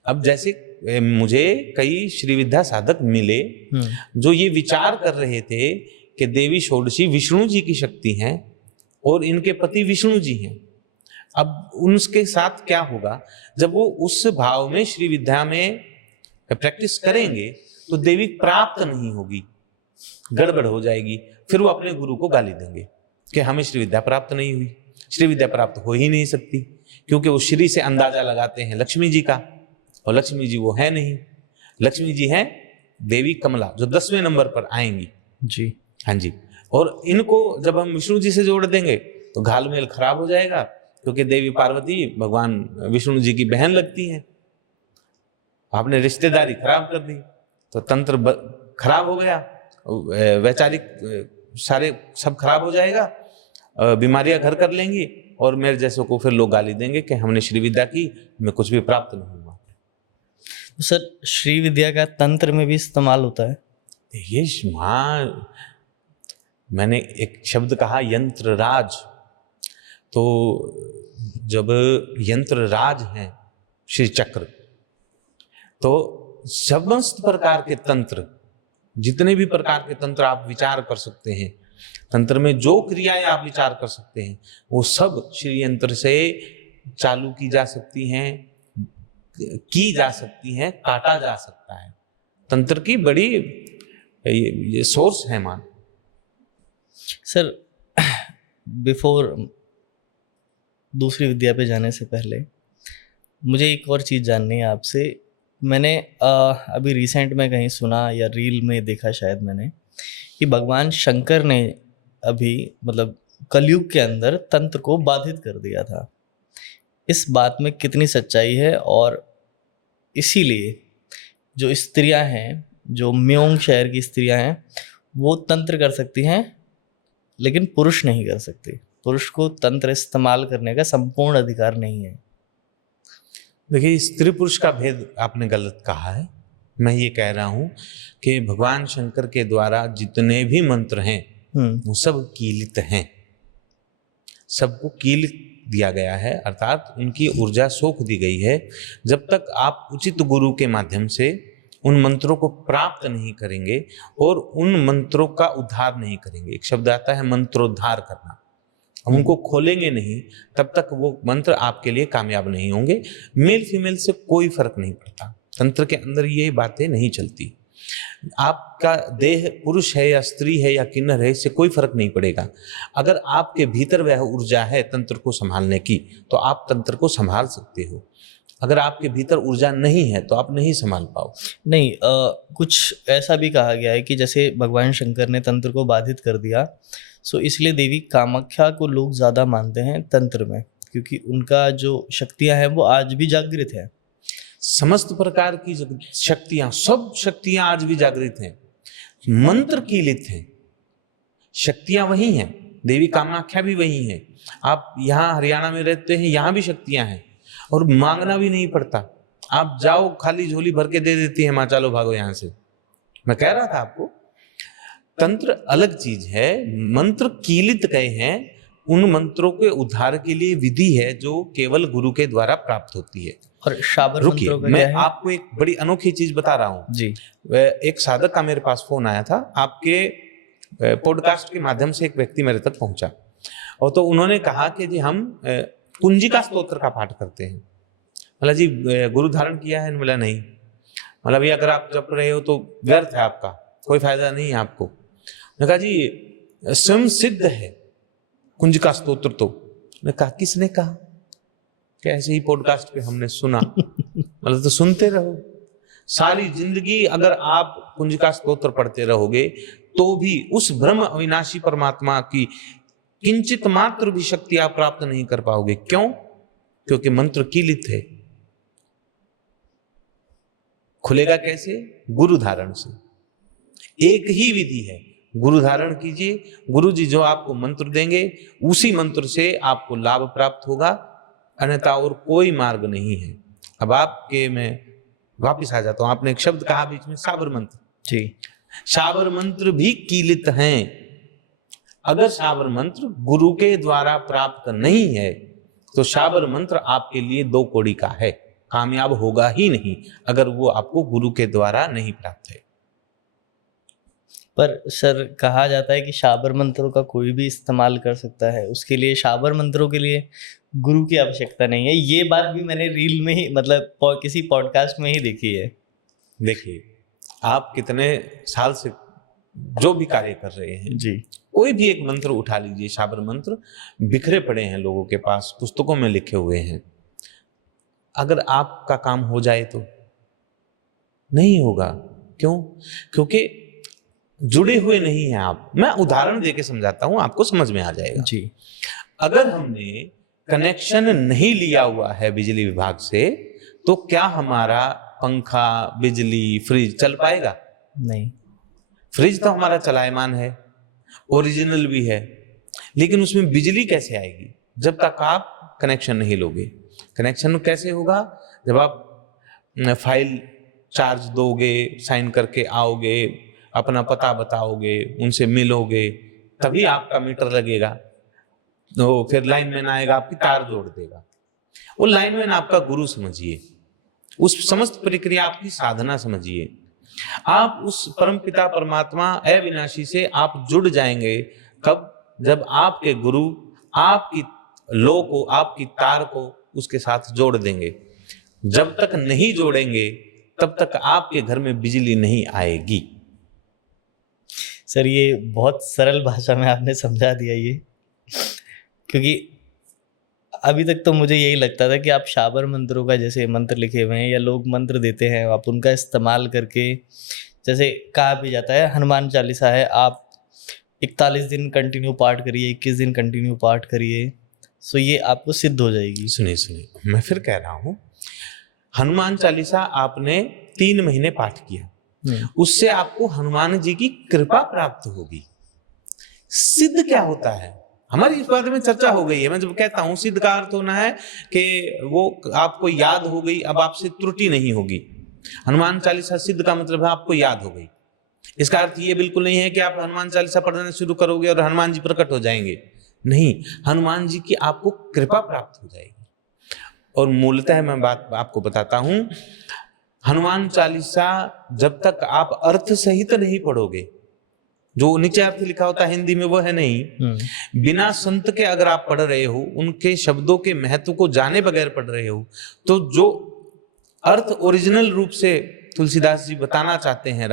अब जैसे मुझे कई श्री विद्या साधक मिले जो ये विचार कर रहे थे कि देवी षोडशी विष्णु जी की शक्ति हैं और इनके पति विष्णु जी हैं। अब उनके साथ क्या होगा, जब वो उस भाव में श्री विद्या में प्रैक्टिस करेंगे तो देवी प्राप्त नहीं होगी, गड़बड़ हो जाएगी, फिर वो अपने गुरु को गाली देंगे कि हमें श्री विद्या प्राप्त नहीं हुई। श्री विद्या प्राप्त हो ही नहीं सकती, क्योंकि वो श्री से अंदाजा लगाते हैं लक्ष्मी जी का, और लक्ष्मी जी वो है नहीं। लक्ष्मी जी हैं देवी कमला, जो 10वें नंबर पर आएंगी जी। हाँ जी। और इनको जब हम विष्णु जी से जोड़ देंगे तो घालमेल खराब हो जाएगा, क्योंकि देवी पार्वती भगवान विष्णु जी की बहन लगती हैं। आपने रिश्तेदारी खराब कर दी तो तंत्र खराब हो गया, वैचारिक सारे सब खराब हो जाएगा, बीमारियां घर कर लेंगी, और मेरे जैसों को फिर लोग गाली देंगे कि हमने श्री विद्या की, हमें कुछ भी प्राप्त नहीं हुआ। तो सर, श्री विद्या का तंत्र में भी इस्तेमाल होता है? देखिए, मैंने एक शब्द कहा यंत्र राज, तो जब यंत्र राज हैं श्री चक्र, तो समस्त प्रकार के तंत्र, जितने भी प्रकार के तंत्र आप विचार कर सकते हैं, तंत्र में जो क्रियाएं आप विचार कर सकते हैं, वो सब श्री यंत्र से चालू की जा सकती हैं, काटा जा सकता है। तंत्र की बड़ी ये सोर्स है मान। सर, बिफोर दूसरी विद्या पे जाने से पहले मुझे एक और चीज़ जाननी है आपसे। मैंने अभी रिसेंट में कहीं सुना या रील में देखा शायद मैंने, कि भगवान शंकर ने अभी मतलब कलयुग के अंदर तंत्र को बाधित कर दिया था। इस बात में कितनी सच्चाई है, और इसीलिए जो स्त्रियां हैं, जो म्योंग शहर की स्त्रियां हैं, वो तंत्र कर सकती हैं लेकिन पुरुष नहीं कर सकते? पुरुष को तंत्र इस्तेमाल करने का संपूर्ण अधिकार नहीं है। देखिए, स्त्री पुरुष का भेद आपने गलत कहा है। मैं ये कह रहा हूं कि भगवान शंकर के द्वारा जितने भी मंत्र हैं वो सब कीलित हैं, सबको कीलित दिया गया है, अर्थात उनकी ऊर्जा सोख दी गई है। जब तक आप उचित गुरु के माध्यम से उन मंत्रों को प्राप्त नहीं करेंगे और उन मंत्रों का उद्धार नहीं करेंगे, एक शब्द आता है मंत्रोद्धार करना, हम उनको खोलेंगे नहीं, तब तक वो मंत्र आपके लिए कामयाब नहीं होंगे। मेल फीमेल से कोई फर्क नहीं पड़ता, तंत्र के अंदर ये बातें नहीं चलती। आपका देह पुरुष है या स्त्री है या किन्नर है, इससे कोई फर्क नहीं पड़ेगा। अगर आपके भीतर वह ऊर्जा है तंत्र को संभालने की, तो आप तंत्र को संभाल सकते हो। अगर आपके भीतर ऊर्जा नहीं है तो आप नहीं संभाल पाओ। नहीं, कुछ ऐसा भी कहा गया है कि जैसे भगवान शंकर ने तंत्र को बाधित कर दिया, सो इसलिए देवी कामाख्या को लोग ज़्यादा मानते हैं तंत्र में, क्योंकि उनका जो शक्तियां हैं वो आज भी जागृत है। समस्त प्रकार की शक्तियां, सब शक्तियां आज भी जागृत हैं, मंत्र कीलित हैं, शक्तियां वही हैं, देवी कामाख्या भी वही हैं। आप यहाँ हरियाणा में रहते हैं, यहाँ भी शक्तियां हैं, और मांगना भी नहीं पड़ता। आप जाओ, खाली झोली भर के दे देती है, माँ चलो भागो यहाँ से। मैं कह रहा था आपको, तंत्र अलग चीज है, मंत्र कीलित गए हैं, उन मंत्रों के उद्धार के लिए विधि है जो केवल गुरु के द्वारा प्राप्त होती है। और शाबर रुकिए, मंत्रों का मैं क्या है? आपको एक बड़ी अनोखी चीज बता रहा हूँ जी। एक साधक का मेरे पास फोन आया था, आपके पॉडकास्ट के माध्यम से एक व्यक्ति मेरे तक पहुंचा, और तो उन्होंने कहा कि जी हम कुंजिका स्तोत्र का पाठ करते हैं। मतलब जी गुरु धारण किया है? बोला नहीं। मतलब ये अगर आप जप रहे हो तो व्यर्थ है आपका, कोई फायदा नहीं है आपको। मैंने कहा जी स्वयं सिद्ध है कुंजिका स्तोत्र। तो मैंने कहा किसने कहा? कैसे ही पॉडकास्ट पे हमने सुना। मतलब तो सुनते रहो, सारी जिंदगी अगर आप कुंजिका स्तोत्र पढ़ते रहोगे तो भी उस ब्रह्म अविनाशी परमात्मा की किंचित मात्र भी शक्ति आप प्राप्त नहीं कर पाओगे। क्यों? क्योंकि मंत्र कीलित है। खुलेगा कैसे? गुरु धारण से। एक ही विधि है, गुरु धारण कीजिए। गुरु जी जो आपको मंत्र देंगे उसी मंत्र से आपको लाभ प्राप्त होगा, अन्यथा और कोई मार्ग नहीं है। अब आपके मैं वापिस आ जाता हूं। आपने एक शब्द कहा बीच में, शाबर मंत्र। जी। शाबर मंत्र भी कीलित हैं। अगर शाबर मंत्र गुरु के द्वारा प्राप्त नहीं है तो शाबर मंत्र आपके लिए 2 कौड़ी का है, कामयाब होगा ही नहीं अगर वो आपको गुरु के द्वारा नहीं प्राप्त है। पर सर कहा जाता है कि शाबर मंत्रों का कोई भी इस्तेमाल कर सकता है, उसके लिए शाबर मंत्रों के लिए गुरु की आवश्यकता नहीं है। ये बात भी मैंने रील में ही मतलब किसी पॉडकास्ट में ही देखी है। देखिए, आप कितने साल से जो भी कार्य कर रहे हैं जी, कोई भी एक मंत्र उठा लीजिए, शाबर मंत्र बिखरे पड़े हैं लोगों के पास, पुस्तकों में लिखे हुए हैं। अगर आपका काम हो जाए तो नहीं होगा। क्यों? क्योंकि जुड़े हुए नहीं हैं आप। मैं उदाहरण देके समझाता हूं, आपको समझ में आ जाएगा। जी। अगर हमने कनेक्शन नहीं लिया हुआ है बिजली विभाग से तो क्या हमारा पंखा, बिजली, फ्रिज चल पाएगा? नहीं। फ्रिज तो हमारा चलायमान है, ओरिजिनल भी है, लेकिन उसमें बिजली कैसे आएगी? जब तक आप कनेक्शन नहीं लोगे। कनेक्शन कैसे होगा? जब आप फाइल चार्ज दोगे, साइन करके आओगे, अपना पता बताओगे, उनसे मिलोगे, तभी आपका मीटर लगेगा। तो फिर लाइनमैन आएगा, आपकी तार जोड़ देगा। वो लाइनमैन आपका गुरु समझिए, उस समस्त प्रक्रिया आपकी साधना समझिए। आप उस परमपिता परमात्मा अविनाशी से आप जुड़ जाएंगे कब? जब आपके गुरु आपकी लो को, आपकी तार को उसके साथ जोड़ देंगे। जब तक नहीं जोड़ेंगे तब तक आपके घर में बिजली नहीं आएगी। सर ये बहुत सरल भाषा में आपने समझा दिया ये, क्योंकि अभी तक तो मुझे यही लगता था कि आप शाबर मंत्रों का, जैसे मंत्र लिखे हुए हैं या लोग मंत्र देते हैं, आप उनका इस्तेमाल करके, जैसे कहा भी जाता है हनुमान चालीसा है, आप 41 दिन कंटिन्यू पाठ करिए, 21 दिन कंटिन्यू पाठ करिए, सो ये आपको सिद्ध हो जाएगी। सुनिए, मैं फिर कह रहा हूं, हनुमान चालीसा आपने 3 महीने पाठ किया, उससे आपको हनुमान जी की कृपा प्राप्त होगी। सिद्ध क्या होता है? हमारी इस बारे में चर्चा हो गई है। मैं जब कहता हूं सिद्ध का अर्थ होना है कि वो आपको याद हो गई, अब आपसे त्रुटि नहीं होगी। हनुमान चालीसा सिद्ध का मतलब है आपको याद हो गई। इसका अर्थ ये बिल्कुल नहीं है कि आप हनुमान चालीसा पढ़ना शुरू करोगे और हनुमान जी प्रकट हो जाएंगे। नहीं, हनुमान जी की आपको कृपा प्राप्त हो जाएगी। और मूलतः मैं बात आपको बताता हूं, हनुमान चालीसा जब तक आप अर्थ सहित नहीं पढ़ोगे, जो नीचे अर्थ लिखा होता है हिंदी में वो है नहीं, बिना संत के अगर आप पढ़ रहे हो, उनके शब्दों के महत्व को जाने बगैर पढ़ रहे हो, तो जो अर्थ ओरिजिनल रूप से तुलसीदास जी बताना चाहते हैं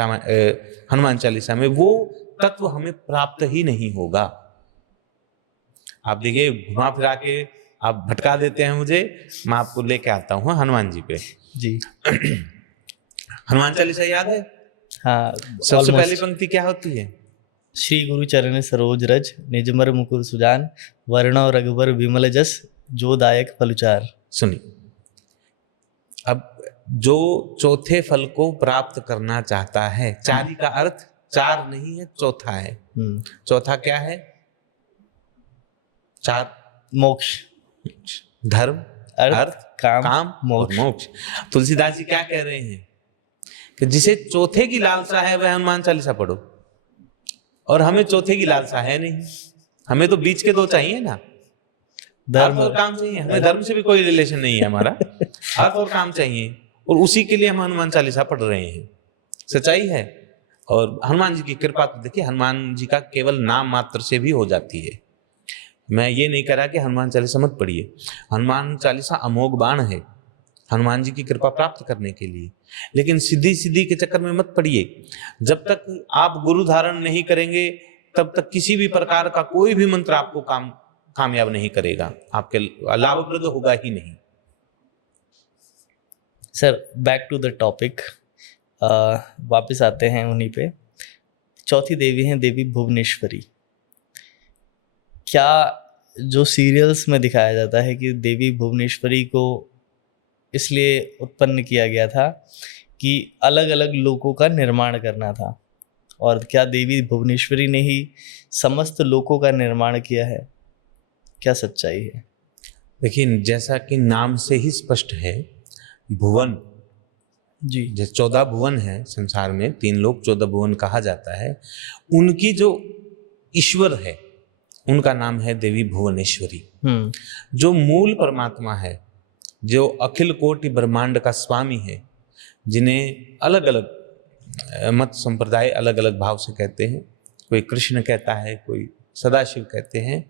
हनुमान चालीसा में, वो तत्व हमें प्राप्त ही नहीं होगा। आप देखिए, घुमा फिरा के आप भटका देते हैं मुझे, मैं आपको लेके आता हूँ हनुमान जी पे। जी। हनुमान चालीसा याद है? हाँ। सबसे पहली पंक्ति क्या होती है? श्री गुरु चरण सरोज रज, निजमर मुकुर सुजान, वर्ण रघुबर विमल जस, जो दायक फलचार। सुनिए, अब जो चौथे फल को प्राप्त करना चाहता है, चारी का अर्थ 4 नहीं है, चौथा है। चौथा क्या है? 4 मोक्ष, धर्म, अर्थ, काम, मोक्ष। तुलसीदास जी क्या कह रहे हैं कि जिसे चौथे की लालसा है वह हनुमान चालीसा पढ़ो, और हमें चौथे की लालसा है नहीं, हमें तो बीच के 2 चाहिए ना, धर्म और काम चाहिए। हमें धर्म से भी कोई रिलेशन नहीं है हमारा, अर्थ और काम चाहिए, और उसी के लिए हम हनुमान चालीसा पढ़ रहे हैं। सच्चाई है। और हनुमान जी की कृपा तो देखिए, हनुमान जी का केवल नाम मात्र से भी हो जाती है। मैं ये नहीं कह रहा कि हनुमान चालीसा मत पढ़िए, हनुमान चालीसा अमोघ बाण है हनुमान जी की कृपा प्राप्त करने के लिए, लेकिन सीधी के चक्कर में मत पढ़िए। जब तक आप गुरु धारण नहीं करेंगे तब तक किसी भी प्रकार का कोई भी मंत्र आपको कामयाब नहीं करेगा, आपके लाभप्रद होगा ही नहीं। Sir back to the topic, वापस आते हैं उन्हीं पे। चौथी देवी हैं देवी भुवनेश्वरी। क्या जो सीरियल्स में दिखाया जाता है कि देवी भुवनेश्वरी को इसलिए उत्पन्न किया गया था कि अलग अलग लोकों का निर्माण करना था, और क्या देवी भुवनेश्वरी ने ही समस्त लोकों का निर्माण किया है? क्या सच्चाई है? देखिए, जैसा कि नाम से ही स्पष्ट है, भुवन, जी। जैसे 14 भुवन है संसार में, 3 लोक 14 भुवन कहा जाता है। उनकी जो ईश्वर है उनका नाम है देवी भुवनेश्वरी। जो मूल परमात्मा है, जो अखिल कोटि ब्रह्मांड का स्वामी है, जिन्हें अलग अलग मत संप्रदाय अलग अलग भाव से कहते हैं, कोई कृष्ण कहता है, कोई सदाशिव कहते हैं,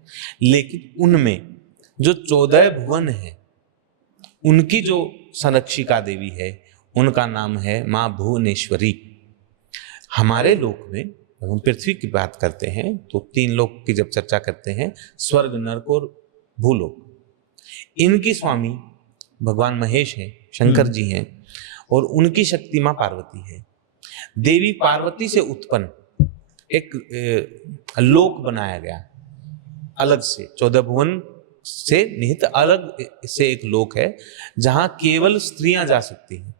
लेकिन उनमें जो 14 भुवन है उनकी जो संरक्षिका देवी है उनका नाम है माँ भुवनेश्वरी। हमारे लोक में जब हम पृथ्वी की बात करते हैं तो 3 लोक की जब चर्चा करते हैं, स्वर्ग, नरक और भूलोक, इनकी स्वामी भगवान महेश हैं, शंकर जी हैं, और उनकी शक्ति माँ पार्वती है। देवी पार्वती से उत्पन्न एक लोक बनाया गया अलग से, 14 भुवन से निहित अलग से एक लोक है जहां केवल स्त्रियां जा सकती हैं।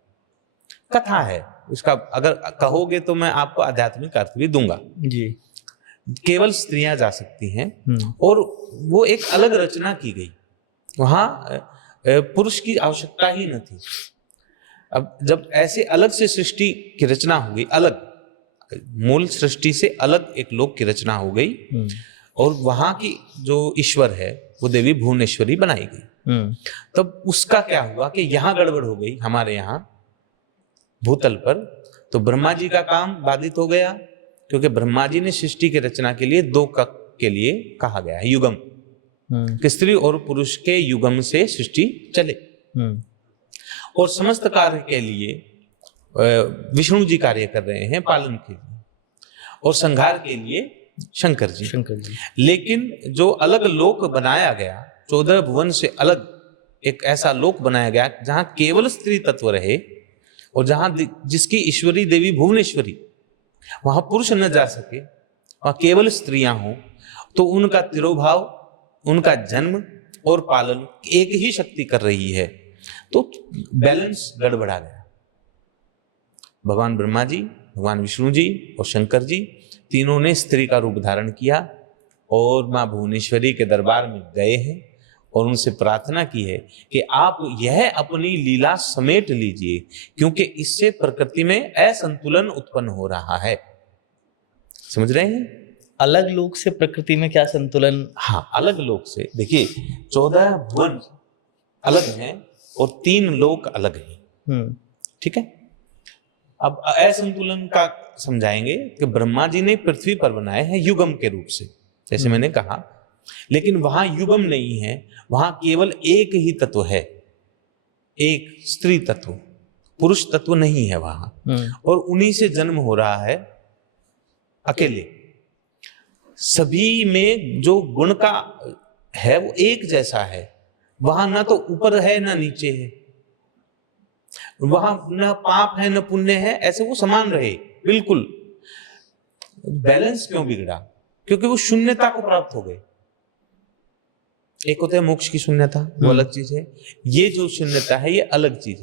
कथा है इसका, अगर कहोगे तो मैं आपको आध्यात्मिक अर्थ भी दूंगा जी। केवल स्त्रियां जा सकती हैं, और वो एक अलग रचना की गई, वहां पुरुष की आवश्यकता ही न थी। अब जब ऐसे अलग से सृष्टि की रचना हो गई, अलग मूल सृष्टि से अलग एक लोक की रचना हो गई, और वहां की जो ईश्वर है वो देवी भुवनेश्वरी बनाई गई। तब उसका क्या हुआ कि यहाँ गड़बड़ हो गई हमारे यहाँ भूतल पर, तो ब्रह्मा जी का काम बाधित हो गया, क्योंकि ब्रह्मा जी ने सृष्टि की रचना के लिए 2 कक के लिए कहा गया है, युगम, कि स्त्री और पुरुष के युगम से सृष्टि चले, और समस्त कार्य के लिए विष्णु जी कार्य कर रहे हैं, पालन के लिए, और संहार के लिए शंकर जी। लेकिन जो अलग लोक बनाया गया, 14 भुवन से अलग एक ऐसा लोक बनाया गया जहां केवल स्त्री तत्व रहे, और जहां जिसकी ईश्वरी देवी भुवनेश्वरी, वहां पुरुष न जा सके, वहां केवल स्त्रियां हों, तो उनका तिरोभाव, उनका जन्म और पालन एक ही शक्ति कर रही है, तो बैलेंस गड़बड़ा गया। भगवान ब्रह्मा जी, भगवान विष्णु जी और शंकर जी तीनों ने स्त्री का रूप धारण किया और माँ भुवनेश्वरी के दरबार में गए हैं और उनसे प्रार्थना की है कि आप यह अपनी लीला समेट लीजिए, क्योंकि इससे प्रकृति में असंतुलन उत्पन्न हो रहा है। समझ रहे हैं? अलग लोक से प्रकृति में क्या संतुलन? हाँ, अलग लोक से देखिए, 14 भुवन अलग हैं और 3 लोक अलग हैं। ठीक है। अब असंतुलन का समझाएंगे कि ब्रह्मा जी ने पृथ्वी पर बनाए हैं युगम के रूप से, जैसे मैंने कहा, लेकिन वहां युगम नहीं है, वहां केवल एक ही तत्व है, एक स्त्री तत्व, पुरुष तत्व नहीं है वहां, और उन्हीं से जन्म हो रहा है अकेले। सभी में जो गुण का है वो एक जैसा है, वहां ना तो ऊपर है ना नीचे है, वहां न पाप है न पुण्य है, ऐसे वो समान रहे बिल्कुल। बैलेंस क्यों बिगड़ा? क्योंकि वो शून्यता को प्राप्त हो गए। एक होता है मोक्ष की शून्यता, वो अलग चीज है, ये जो शून्यता है ये अलग चीज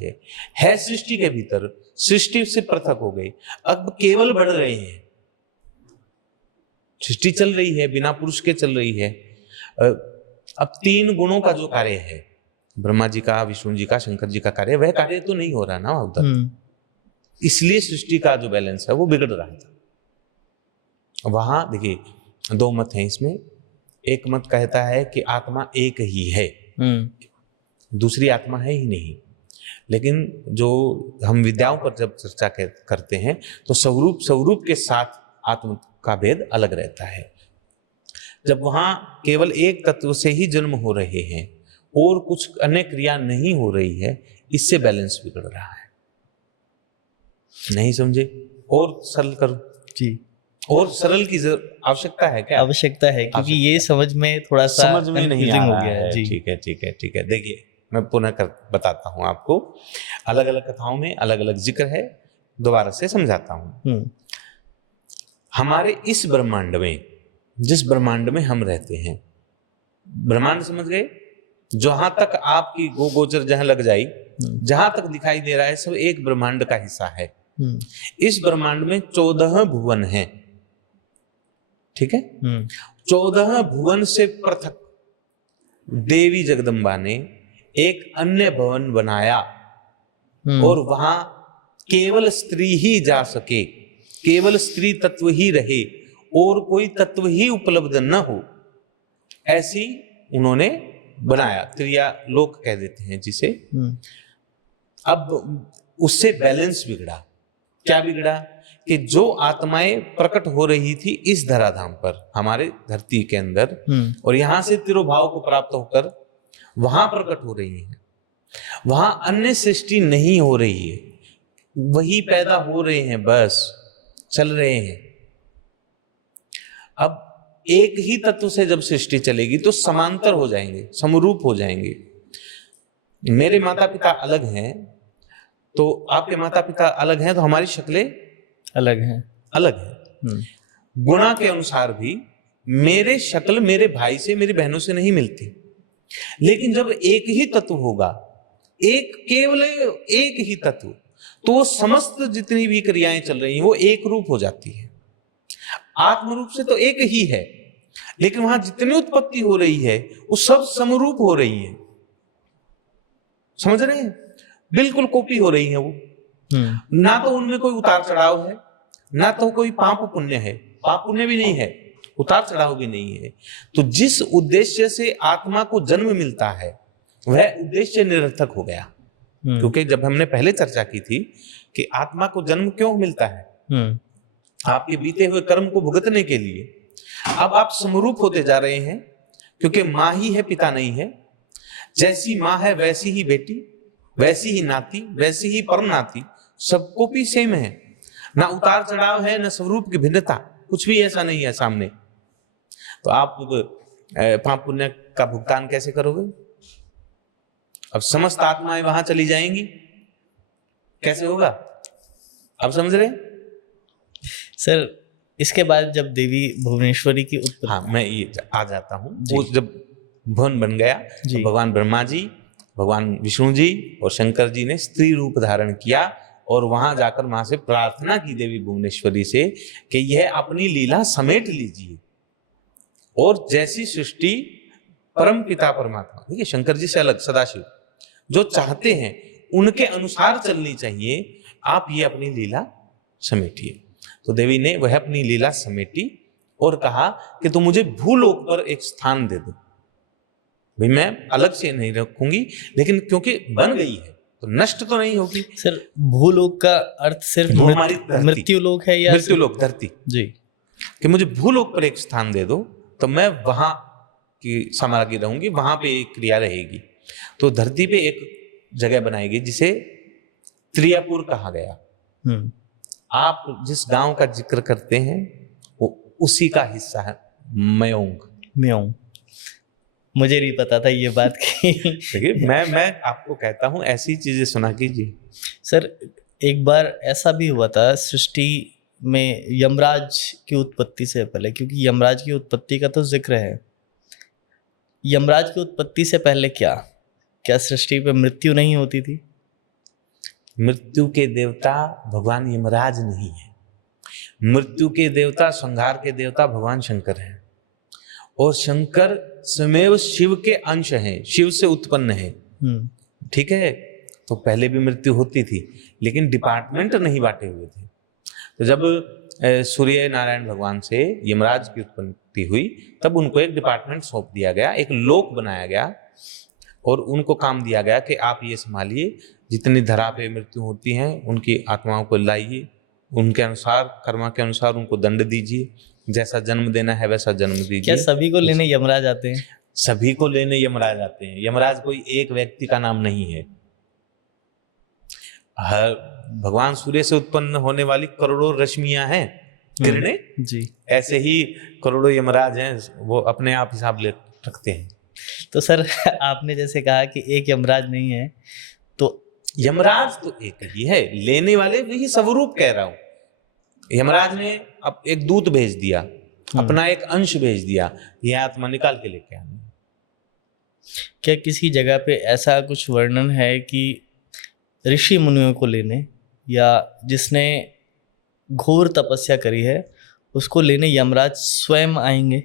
है सृष्टि के भीतर, सृष्टि से पृथक हो गई, अब केवल बढ़ रहे हैं, सृष्टि चल रही है, बिना पुरुष के चल रही है। अब 3 गुणों का जो कार्य है, ब्रह्मा जी का, विष्णु जी का, शंकर जी का कार्य, वह कार्य तो नहीं हो रहा ना उधर, इसलिए सृष्टि का जो बैलेंस है वो बिगड़ रहा था। वहां देखिए 2 मत हैं इसमें। एक मत कहता है कि आत्मा एक ही है, दूसरी आत्मा है ही नहीं। लेकिन जो हम विद्याओं पर जब चर्चा करते हैं तो स्वरूप के साथ आत्मा का भेद अलग रहता है। जब वहां केवल एक तत्व से ही जन्म हो रहे हैं और कुछ अन्य क्रिया नहीं हो रही है, इससे बैलेंस बिगड़ रहा है। नहीं समझे? और सरल करो जी। और सरल की आवश्यकता है क्या? आवश्यकता है, क्योंकि ये समझ में थोड़ा सा समझ में नहीं आ हो रहा गया है। जी। ठीक है। देखिए, मैं पुनः बताता हूँ आपको। अलग अलग कथाओं में अलग अलग जिक्र है, दोबारा से समझाता हूँ। हमारे इस ब्रह्मांड में, जिस ब्रह्मांड में हम रहते हैं, ब्रह्मांड समझ गए? जहां तक आपकी गोचर जहां लग जाई, जहां तक दिखाई दे रहा है सब एक ब्रह्मांड का हिस्सा है। इस ब्रह्मांड में 14 भुवन हैं, ठीक है? 14 भुवन से पृथक देवी जगदम्बा ने एक अन्य भवन बनाया और वहां केवल स्त्री ही जा सके, केवल स्त्री तत्व ही रहे और कोई तत्व ही उपलब्ध न हो, ऐसी उन्होंने बनाया। त्रिया लोक कह देते हैं जिसे। अब उससे बैलेंस बिगड़ा। क्या बिगड़ा? कि जो आत्माएं प्रकट हो रही थी इस धराधाम पर, हमारे धरती के अंदर, और यहां से तिरुभाव को प्राप्त होकर वहां प्रकट हो रही है, वहां अन्य सृष्टि नहीं हो रही है, वही पैदा हो रहे हैं, बस चल रहे हैं। अब एक ही तत्व से जब सृष्टि चलेगी तो समांतर हो जाएंगे, समरूप हो जाएंगे। मेरे माता पिता अलग हैं तो आपके माता पिता अलग हैं, तो हमारी शक्लें अलग हैं, अलग है। गुणा के अनुसार भी मेरे शक्ल मेरे भाई से, मेरी बहनों से नहीं मिलती। लेकिन जब एक ही तत्व होगा, एक केवल एक ही तत्व, तो वो समस्त जितनी भी क्रियाएं चल रही हैं वो एक रूप हो जाती है। आत्म रूप से तो एक ही है, लेकिन वहां जितनी उत्पत्ति हो रही है वो सब समरूप हो रही है। समझ रहे हैं? बिल्कुल कॉपी हो रही है वो। ना तो उनमें कोई उतार चढ़ाव है, ना तो कोई पाप पुण्य है। पाप पुण्य भी नहीं है, उतार चढ़ाव भी नहीं है। तो जिस उद्देश्य से आत्मा को जन्म मिलता है वह उद्देश्य निरर्थक हो गया। क्योंकि जब हमने पहले चर्चा की थी कि आत्मा को जन्म क्यों मिलता है, आपके बीते हुए कर्म को भुगतने के लिए। अब आप समरूप होते जा रहे हैं, क्योंकि माँ ही है, पिता नहीं है। जैसी माँ है वैसी ही बेटी, वैसी ही नाती, वैसी ही परम नाती, सबको भी सेम है। ना उतार चढ़ाव है, ना स्वरूप की भिन्नता, कुछ भी ऐसा नहीं है सामने। तो आप पाप पुण्य का भुगतान कैसे करोगे? अब समस्त आत्माएं वहां चली जाएंगी, कैसे होगा? आप समझ रहे हैं? सर इसके बाद जब देवी भुवनेश्वरी की उत्पत्ति, हाँ मैं ये आ जाता हूँ। वो जब भवन बन गया तो भगवान ब्रह्मा जी, भगवान विष्णु जी और शंकर जी ने स्त्री रूप धारण किया और वहां जाकर वहां से प्रार्थना की देवी भुवनेश्वरी से कि यह अपनी लीला समेट लीजिए। और जैसी सृष्टि परम पिता परमात्मा, देखिए शंकर जी से अलग सदाशिव जो चाहते हैं उनके अनुसार चलनी चाहिए, आप ये अपनी लीला समेटिए। तो देवी ने वह अपनी लीला समेटी और कहा कि तुम मुझे भूलोक पर एक स्थान दे दो। भाई मैं अलग से नहीं रखूंगी, लेकिन क्योंकि बन गई है तो नष्ट तो नहीं होगी। सर भूलोक का अर्थ सिर्फ मृत्यु लोक है या मृत्यु लोक, धरती जी, कि मुझे भूलोक पर एक स्थान दे दो तो मैं वहां की सामग्री रहूंगी, वहां पे एक क्रिया रहेगी। तो धरती पे एक जगह बनाएगी जिसे त्रियापुर कहा गया। आप जिस गांव का जिक्र करते हैं वो उसी का हिस्सा है म्योंग। मुझे नहीं पता था ये बात की। देखिए मैं आपको कहता हूं, ऐसी चीजें सुना कीजिए। सर एक बार ऐसा भी हुआ था सृष्टि में यमराज की उत्पत्ति से पहले, क्योंकि यमराज की उत्पत्ति का तो जिक्र है। यमराज की उत्पत्ति से पहले क्या सृष्टि पे मृत्यु नहीं होती थी? मृत्यु के देवता भगवान यमराज नहीं है। मृत्यु के देवता, संहार के देवता भगवान शंकर हैं। और शंकर स्वयं शिव के अंश हैं, शिव से उत्पन्न है। ठीक है? तो पहले भी मृत्यु होती थी, लेकिन डिपार्टमेंट नहीं बांटे हुए थे। तो जब सूर्य नारायण भगवान से यमराज की उत्पत्ति हुई तब उनको एक डिपार्टमेंट सौंप दिया गया, एक लोक बनाया गया और उनको काम दिया गया कि आप ये संभालिए, जितनी धरा पे मृत्यु होती हैं उनकी आत्माओं को लाइए, उनके अनुसार कर्मा के अनुसार उनको दंड दीजिए, जैसा जन्म देना है वैसा जन्म दीजिए। क्या सभी को लेने यमराज आते हैं? सभी को लेने यमराज आते हैं। यमराज कोई एक व्यक्ति का नाम नहीं है। हर भगवान सूर्य से उत्पन्न होने वाली करोड़ों रश्मियां हैं, किरणें जी, ऐसे ही करोड़ों यमराज हैं, वो अपने आप हिसाब ले रखते हैं। तो सर आपने जैसे कहा कि एक यमराज नहीं है, तो यमराज तो एक ही है, लेने वाले भी स्वरूप कह रहा हूं। यमराज ने अब एक दूत भेज दिया, अपना एक अंश भेज दिया, यह आत्मा निकाल के लेके आना। क्या किसी जगह पे ऐसा कुछ वर्णन है कि ऋषि मुनियों को लेने या जिसने घोर तपस्या करी है उसको लेने यमराज स्वयं आएंगे?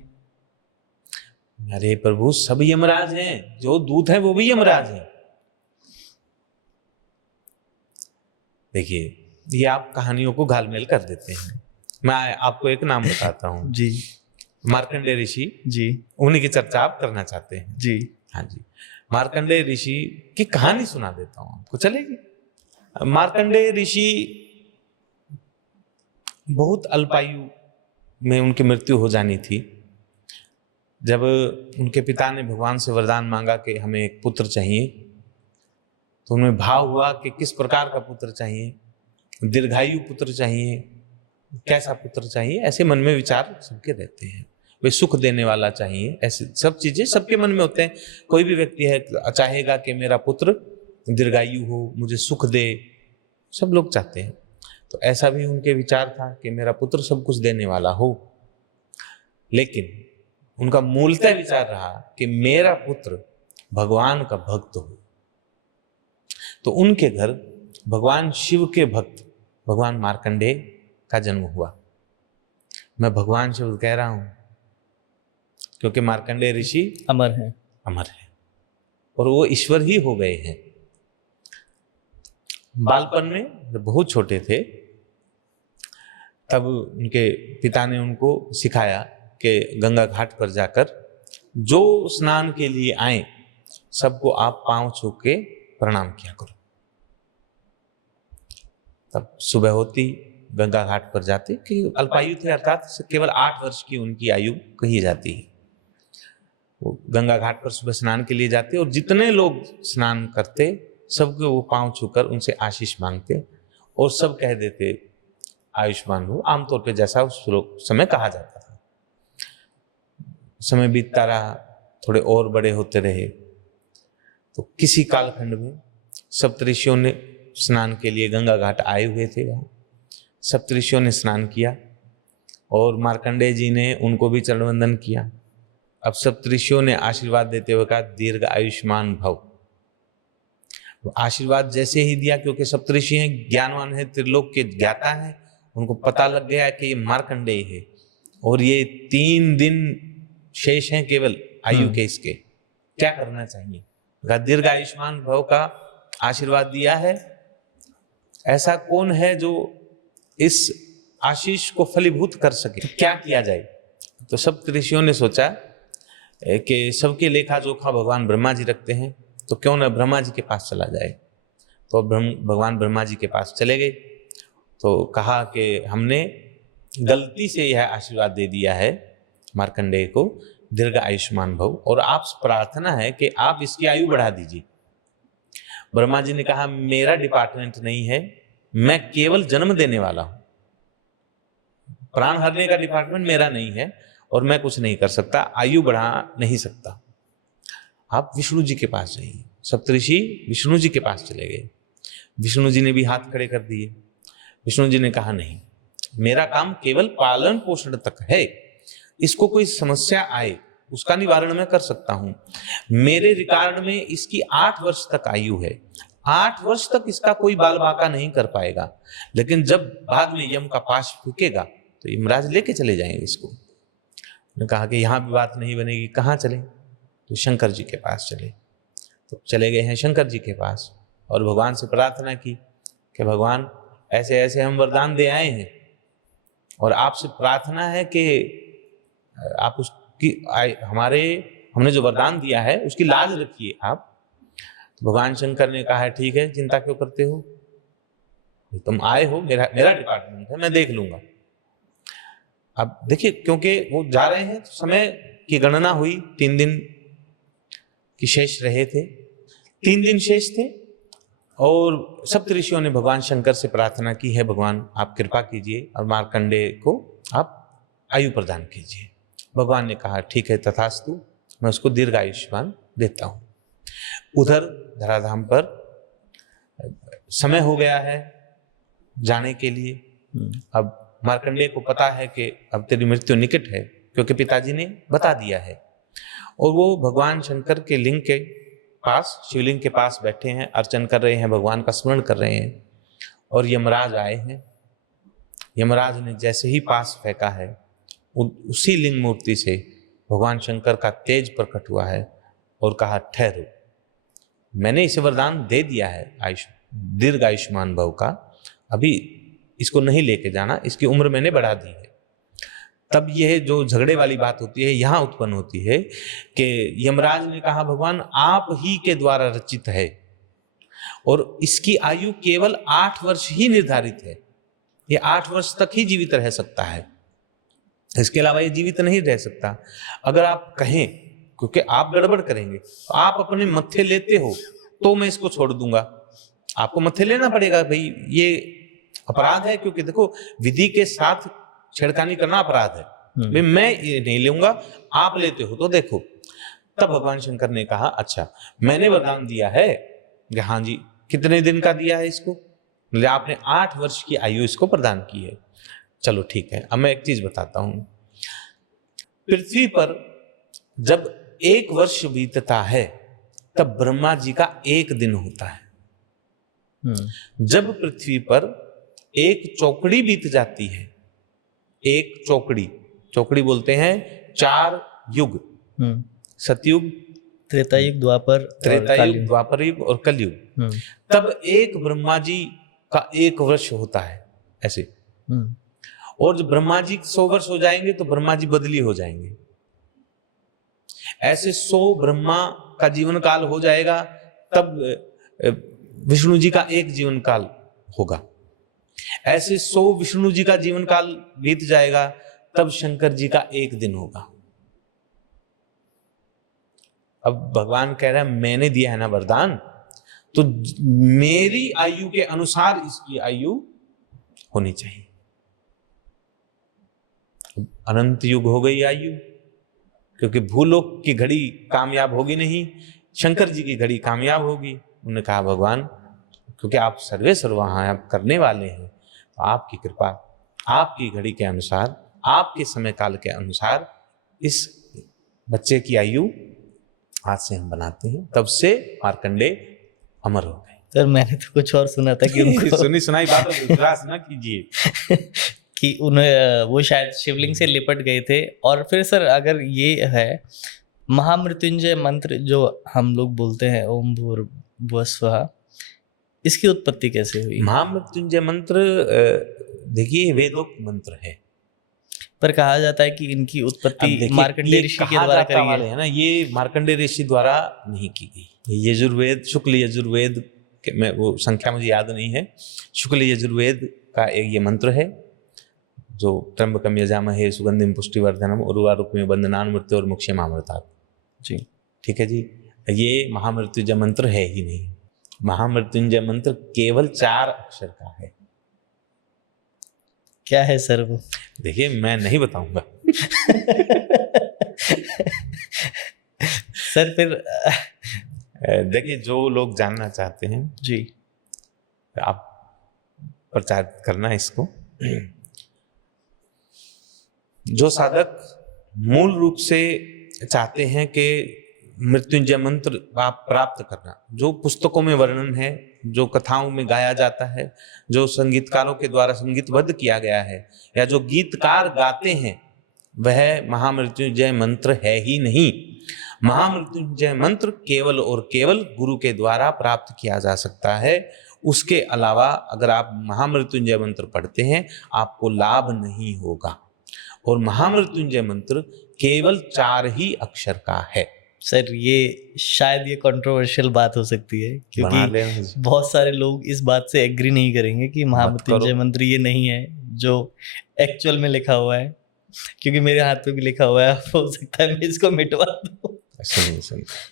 अरे प्रभु, सब यमराज हैं, जो दूत है वो भी यमराज हैं। देखिए, ये आप कहानियों को घालमेल कर देते हैं। मैं आपको एक नाम बताता हूँ जी मार्कंडेय ऋषि। जी उन्हीं की चर्चा आप करना चाहते हैं? जी हाँ जी। मार्कंडेय ऋषि की कहानी सुना देता हूँ आपको, चलेगी? मार्कंडेय ऋषि बहुत अल्पायु में उनकी मृत्यु हो जानी थी। जब उनके पिता ने भगवान से वरदान मांगा कि हमें एक पुत्र चाहिए, तो उनमें भाव हुआ कि किस प्रकार का पुत्र चाहिए, दीर्घायु पुत्र चाहिए, कैसा पुत्र चाहिए, ऐसे मन में विचार सबके रहते हैं। वे सुख देने वाला चाहिए, ऐसे सब चीजें सबके मन में होते हैं। कोई भी व्यक्ति है चाहेगा कि मेरा पुत्र दीर्घायु हो, मुझे सुख दे, सब लोग चाहते हैं। तो ऐसा भी उनके विचार था कि मेरा पुत्र सब कुछ देने वाला हो। लेकिन उनका मूलतः विचार रहा कि मेरा पुत्र भगवान का भक्त हो। तो उनके घर भगवान शिव के भक्त भगवान मार्कंडेय का जन्म हुआ। मैं भगवान शिव कह रहा हूं क्योंकि मार्कंडेय ऋषि अमर है। अमर है और वो ईश्वर ही हो गए हैं। बालपन में जब बहुत छोटे थे तब उनके पिता ने उनको सिखाया कि गंगा घाट पर जाकर जो स्नान के लिए आए सबको आप पांव छू के प्रणाम किया करो। तब सुबह होती गंगा घाट पर जाते, कि अल्पायु थे अर्थात केवल 8 वर्ष की उनकी आयु कही जाती है। वो गंगा घाट पर सुबह स्नान के लिए जाते और जितने लोग स्नान करते सबके वो पांव छूकर उनसे आशीष मांगते और सब कह देते आयुष्मान हो, आमतौर पे जैसा उस समय कहा जाता था। समय बीतता रहा, थोड़े और बड़े होते रहे, तो किसी कालखंड में सप्तऋषियों ने स्नान के लिए गंगा घाट आए हुए थे। वहाँ सप्तऋषियों ने स्नान किया और मार्कंडेय जी ने उनको भी चरण वंदन किया। अब सप्तऋषियों ने आशीर्वाद देते हुए कहा दीर्घ आयुष्मान भव। आशीर्वाद जैसे ही दिया, क्योंकि सप्तऋषि हैं, ज्ञानवान है, त्रिलोक के ज्ञाता है, उनको पता लग गया कि ये मार्कंडेय है और ये 3 दिन शेष हैं केवल आयु के, इसके क्या करना चाहिए। दीर्घ आयुष्मान भव का आशीर्वाद दिया है, ऐसा कौन है जो इस आशीष को फलीभूत कर सके, क्या किया जाए। तो सब ऋषियों ने सोचा कि सबके लेखा जोखा भगवान ब्रह्मा जी रखते हैं, तो क्यों न ब्रह्मा जी के पास चला जाए। तो भगवान ब्रह्मा जी के पास चले गए। तो कहा कि हमने गलती से यह आशीर्वाद दे दिया है मार्कंडेय को दीर्घ आयुष्मान भव, और आप प्रार्थना है कि आप इसकी आयु बढ़ा दीजिए। ब्रह्मा जी ने कहा मेरा डिपार्टमेंट नहीं है, मैं केवल जन्म देने वाला हूं, प्राण हरने का डिपार्टमेंट मेरा नहीं है और मैं कुछ नहीं कर सकता, आयु बढ़ा नहीं सकता। आप विष्णु जी के पास जाइए। सप्तऋषि विष्णु जी के पास चले गए। विष्णु जी ने भी हाथ खड़े कर दिए। विष्णु जी ने कहा नहीं, मेरा काम केवल पालन पोषण तक है, इसको कोई समस्या आए उसका निवारण मैं कर सकता हूं। मेरे रिकॉर्ड में इसकी 8 वर्ष तक आयु है, 8 वर्ष तक इसका कोई बाल बाका नहीं कर पाएगा, लेकिन जब बाद में यम का पाश फूकेगा तो यमराज लेके चले जाएंगे इसको। उन्होंने कहा कि यहां भी बात नहीं बनेगी, कहां चले? तो शंकर जी के पास चले। तो चले गए हैं शंकर जी के पास और भगवान से प्रार्थना की कि भगवान ऐसे ऐसे हम वरदान दे आए हैं और आपसे प्रार्थना है कि आप उसकी हमने जो वरदान दिया है उसकी लाज रखिए आप। तो भगवान शंकर ने कहा है ठीक है, चिंता क्यों करते हो, तुम आए हो, मेरा डिपार्टमेंट है, मैं देख लूंगा। अब देखिए, क्योंकि वो जा रहे हैं, समय की गणना हुई, 3 दिन की शेष रहे थे, 3 दिन शेष थे और सप्तऋषियों ने भगवान शंकर से प्रार्थना की है भगवान आप कृपा कीजिए और मार्कंडेय को आप आयु प्रदान कीजिए। भगवान ने कहा ठीक है तथास्तु, मैं उसको दीर्घ आयुष्मान देता हूं। उधर धराधाम पर समय हो गया है जाने के लिए। अब मार्कंडेय को पता है कि अब तेरी मृत्यु निकट है, क्योंकि पिताजी ने बता दिया है और वो भगवान शंकर के लिंग के पास, शिवलिंग के पास बैठे हैं, अर्चन कर रहे हैं, भगवान का स्मरण कर रहे हैं। और यमराज आए हैं। यमराज ने जैसे ही पास फेंका है, उसी लिंग मूर्ति से भगवान शंकर का तेज प्रकट हुआ है और कहा ठहरो, मैंने इसे वरदान दे दिया है दीर्घ आयुष्मान भव का, अभी इसको नहीं लेके जाना, इसकी उम्र मैंने बढ़ा दी है। तब यह जो झगड़े वाली बात होती है यहाँ उत्पन्न होती है कि यमराज ने कहा भगवान आप ही के द्वारा रचित है और इसकी आयु केवल 8 वर्ष ही निर्धारित है, ये 8 वर्ष तक ही जीवित रह सकता है, इसके अलावा ये जीवित नहीं रह सकता। अगर आप कहें, क्योंकि आप गड़बड़ करेंगे, तो आप अपने मत्थे लेते हो तो मैं इसको छोड़ दूंगा, आपको मत्थे लेना पड़ेगा भाई, ये अपराध है, क्योंकि देखो विधि के साथ छेड़खानी करना अपराध है, भाई मैं ये नहीं लूंगा, आप लेते हो तो देखो। तब भगवान शंकर ने कहा अच्छा मैंने वरदान दिया है, हाँ जी, कितने दिन का दिया है इसको, आपने 8 वर्ष की आयु इसको प्रदान की है, चलो ठीक है। अब मैं एक चीज बताता हूं, पृथ्वी पर जब 1 वर्ष बीतता है तब ब्रह्मा जी का 1 दिन होता है। जब पृथ्वी पर 1 चौकड़ी बीत जाती है, 1 चौकड़ी बोलते हैं 4 युग, सतयुग, त्रेता युग, द्वापर युग और कलयुग, तब 1 ब्रह्मा जी का 1 वर्ष होता है ऐसे। और जब ब्रह्मा जी 100 वर्ष हो जाएंगे तो ब्रह्मा जी बदली हो जाएंगे, ऐसे 100 ब्रह्मा का जीवन काल हो जाएगा, तब विष्णु जी का 1 जीवन काल होगा, ऐसे 100 विष्णु जी का जीवन काल बीत जाएगा, तब शंकर जी का 1 दिन होगा। अब भगवान कह रहा है मैंने दिया है ना वरदान, तो मेरी आयु के अनुसार इसकी आयु होनी चाहिए। अनंत युग हो गई आयु, क्योंकि भूलोक की घड़ी कामयाब होगी नहीं, शंकर जी की घड़ी कामयाब होगी। उन्होंने कहा भगवान क्योंकि आप सर्वे सर्वा हैं, आप करने वाले हैं, तो आपकी कृपा, आपकी घड़ी के अनुसार, आपके समय काल के अनुसार इस बच्चे की आयु आज से हम बनाते हैं। तब से मार्कंडे अमर हो गए। सर मैंने तो कुछ और सुना था कि उनको सुनाई बात विश्वास ना कीजिए कि उन्हें वो शायद शिवलिंग से लिपट गए थे। और फिर सर अगर ये है महामृत्युंजय मंत्र जो हम लोग बोलते हैं ओम भूर्भुवः स्वः, इसकी उत्पत्ति कैसे हुई? महामृत्युंजय मंत्र देखिए वेदोक्त मंत्र है, पर कहा जाता है कि इनकी उत्पत्ति मार्कंडेय ऋषि के द्वारा करी गई है ना। ये मार्कंडेय ऋषि द्वारा नहीं की गई, यजुर्वेद, शुक्ल यजुर्वेद में, वो संख्या मुझे याद नहीं है, शुक्ल यजुर्वेद का एक ये मंत्र है जो त्र्यंबकम यजामहे सुगंधिम पुष्टिवर्धनम उर्वारुकमिव बंधनान् मृत्योर्मुक्षयमामृतात्। जी ठीक है जी, ये महामृत्युंजय मंत्र है ही नहीं। महामृत्युंजय मंत्र केवल 4 अक्षर का है। क्या है सर वो? देखिए मैं नहीं बताऊंगा सर फिर देखिए जो लोग जानना चाहते हैं जी, आप प्रचार करना इसको। जो साधक मूल रूप से चाहते हैं कि मृत्युंजय मंत्र आप प्राप्त करना, जो पुस्तकों में वर्णन है, जो कथाओं में गाया जाता है, जो संगीतकारों के द्वारा संगीतबद्ध किया गया है, या जो गीतकार गाते हैं, वह महामृत्युंजय मंत्र है ही नहीं। महामृत्युंजय मंत्र केवल और केवल गुरु के द्वारा प्राप्त किया जा सकता है। उसके अलावा अगर आप महामृत्युंजय मंत्र पढ़ते हैं आपको लाभ नहीं होगा। और महामृत्युंजय मंत्र केवल 4 ही अक्षर का है। सर ये शायद ये कंट्रोवर्शियल बात हो सकती है, क्योंकि बहुत सारे लोग इस बात से एग्री नहीं करेंगे कि महामृत्युंजय मंत्र ये नहीं है जो एक्चुअल में लिखा हुआ है, क्योंकि मेरे हाथ पे भी लिखा हुआ है, हो सकता है मैं इसको मिटवा दूं।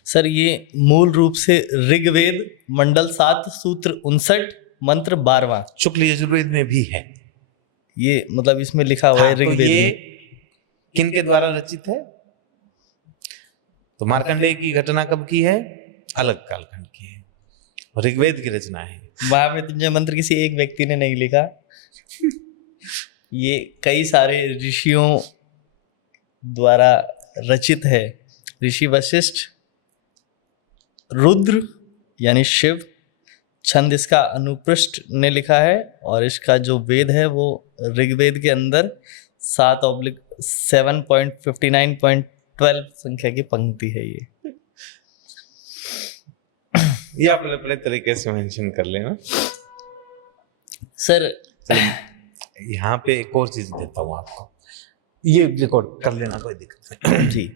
सर ये मूल रूप से ऋग्वेद मंडल 7 सूत्र 59 मंत्र 12वां शुक्ल यजुर्वेद में भी है। ये मतलब इसमें लिखा हुआ है ऋग्वेद तो ये में। किन के द्वारा रचित है? तो मार्कंडेय की घटना कब की है? अलग कालखंड की है, ऋग्वेद की रचना है। महामृत्युंजय मंत्र किसी एक व्यक्ति ने नहीं लिखा, ये कई सारे ऋषियों द्वारा रचित है, ऋषि वशिष्ठ, रुद्र यानी शिव, छंद इसका अनुपृष्ठ ने लिखा है, और इसका जो वेद है वो ऋग्वेद के अंदर 7/7.59.12 संख्या की पंक्ति है ये आप अपने तरीके से मेंशन कर लेना सर। यहाँ पे एक और चीज देता हूँ आपको, ये रिकॉर्ड कर लेना, कोई दिक्कत नहीं जी।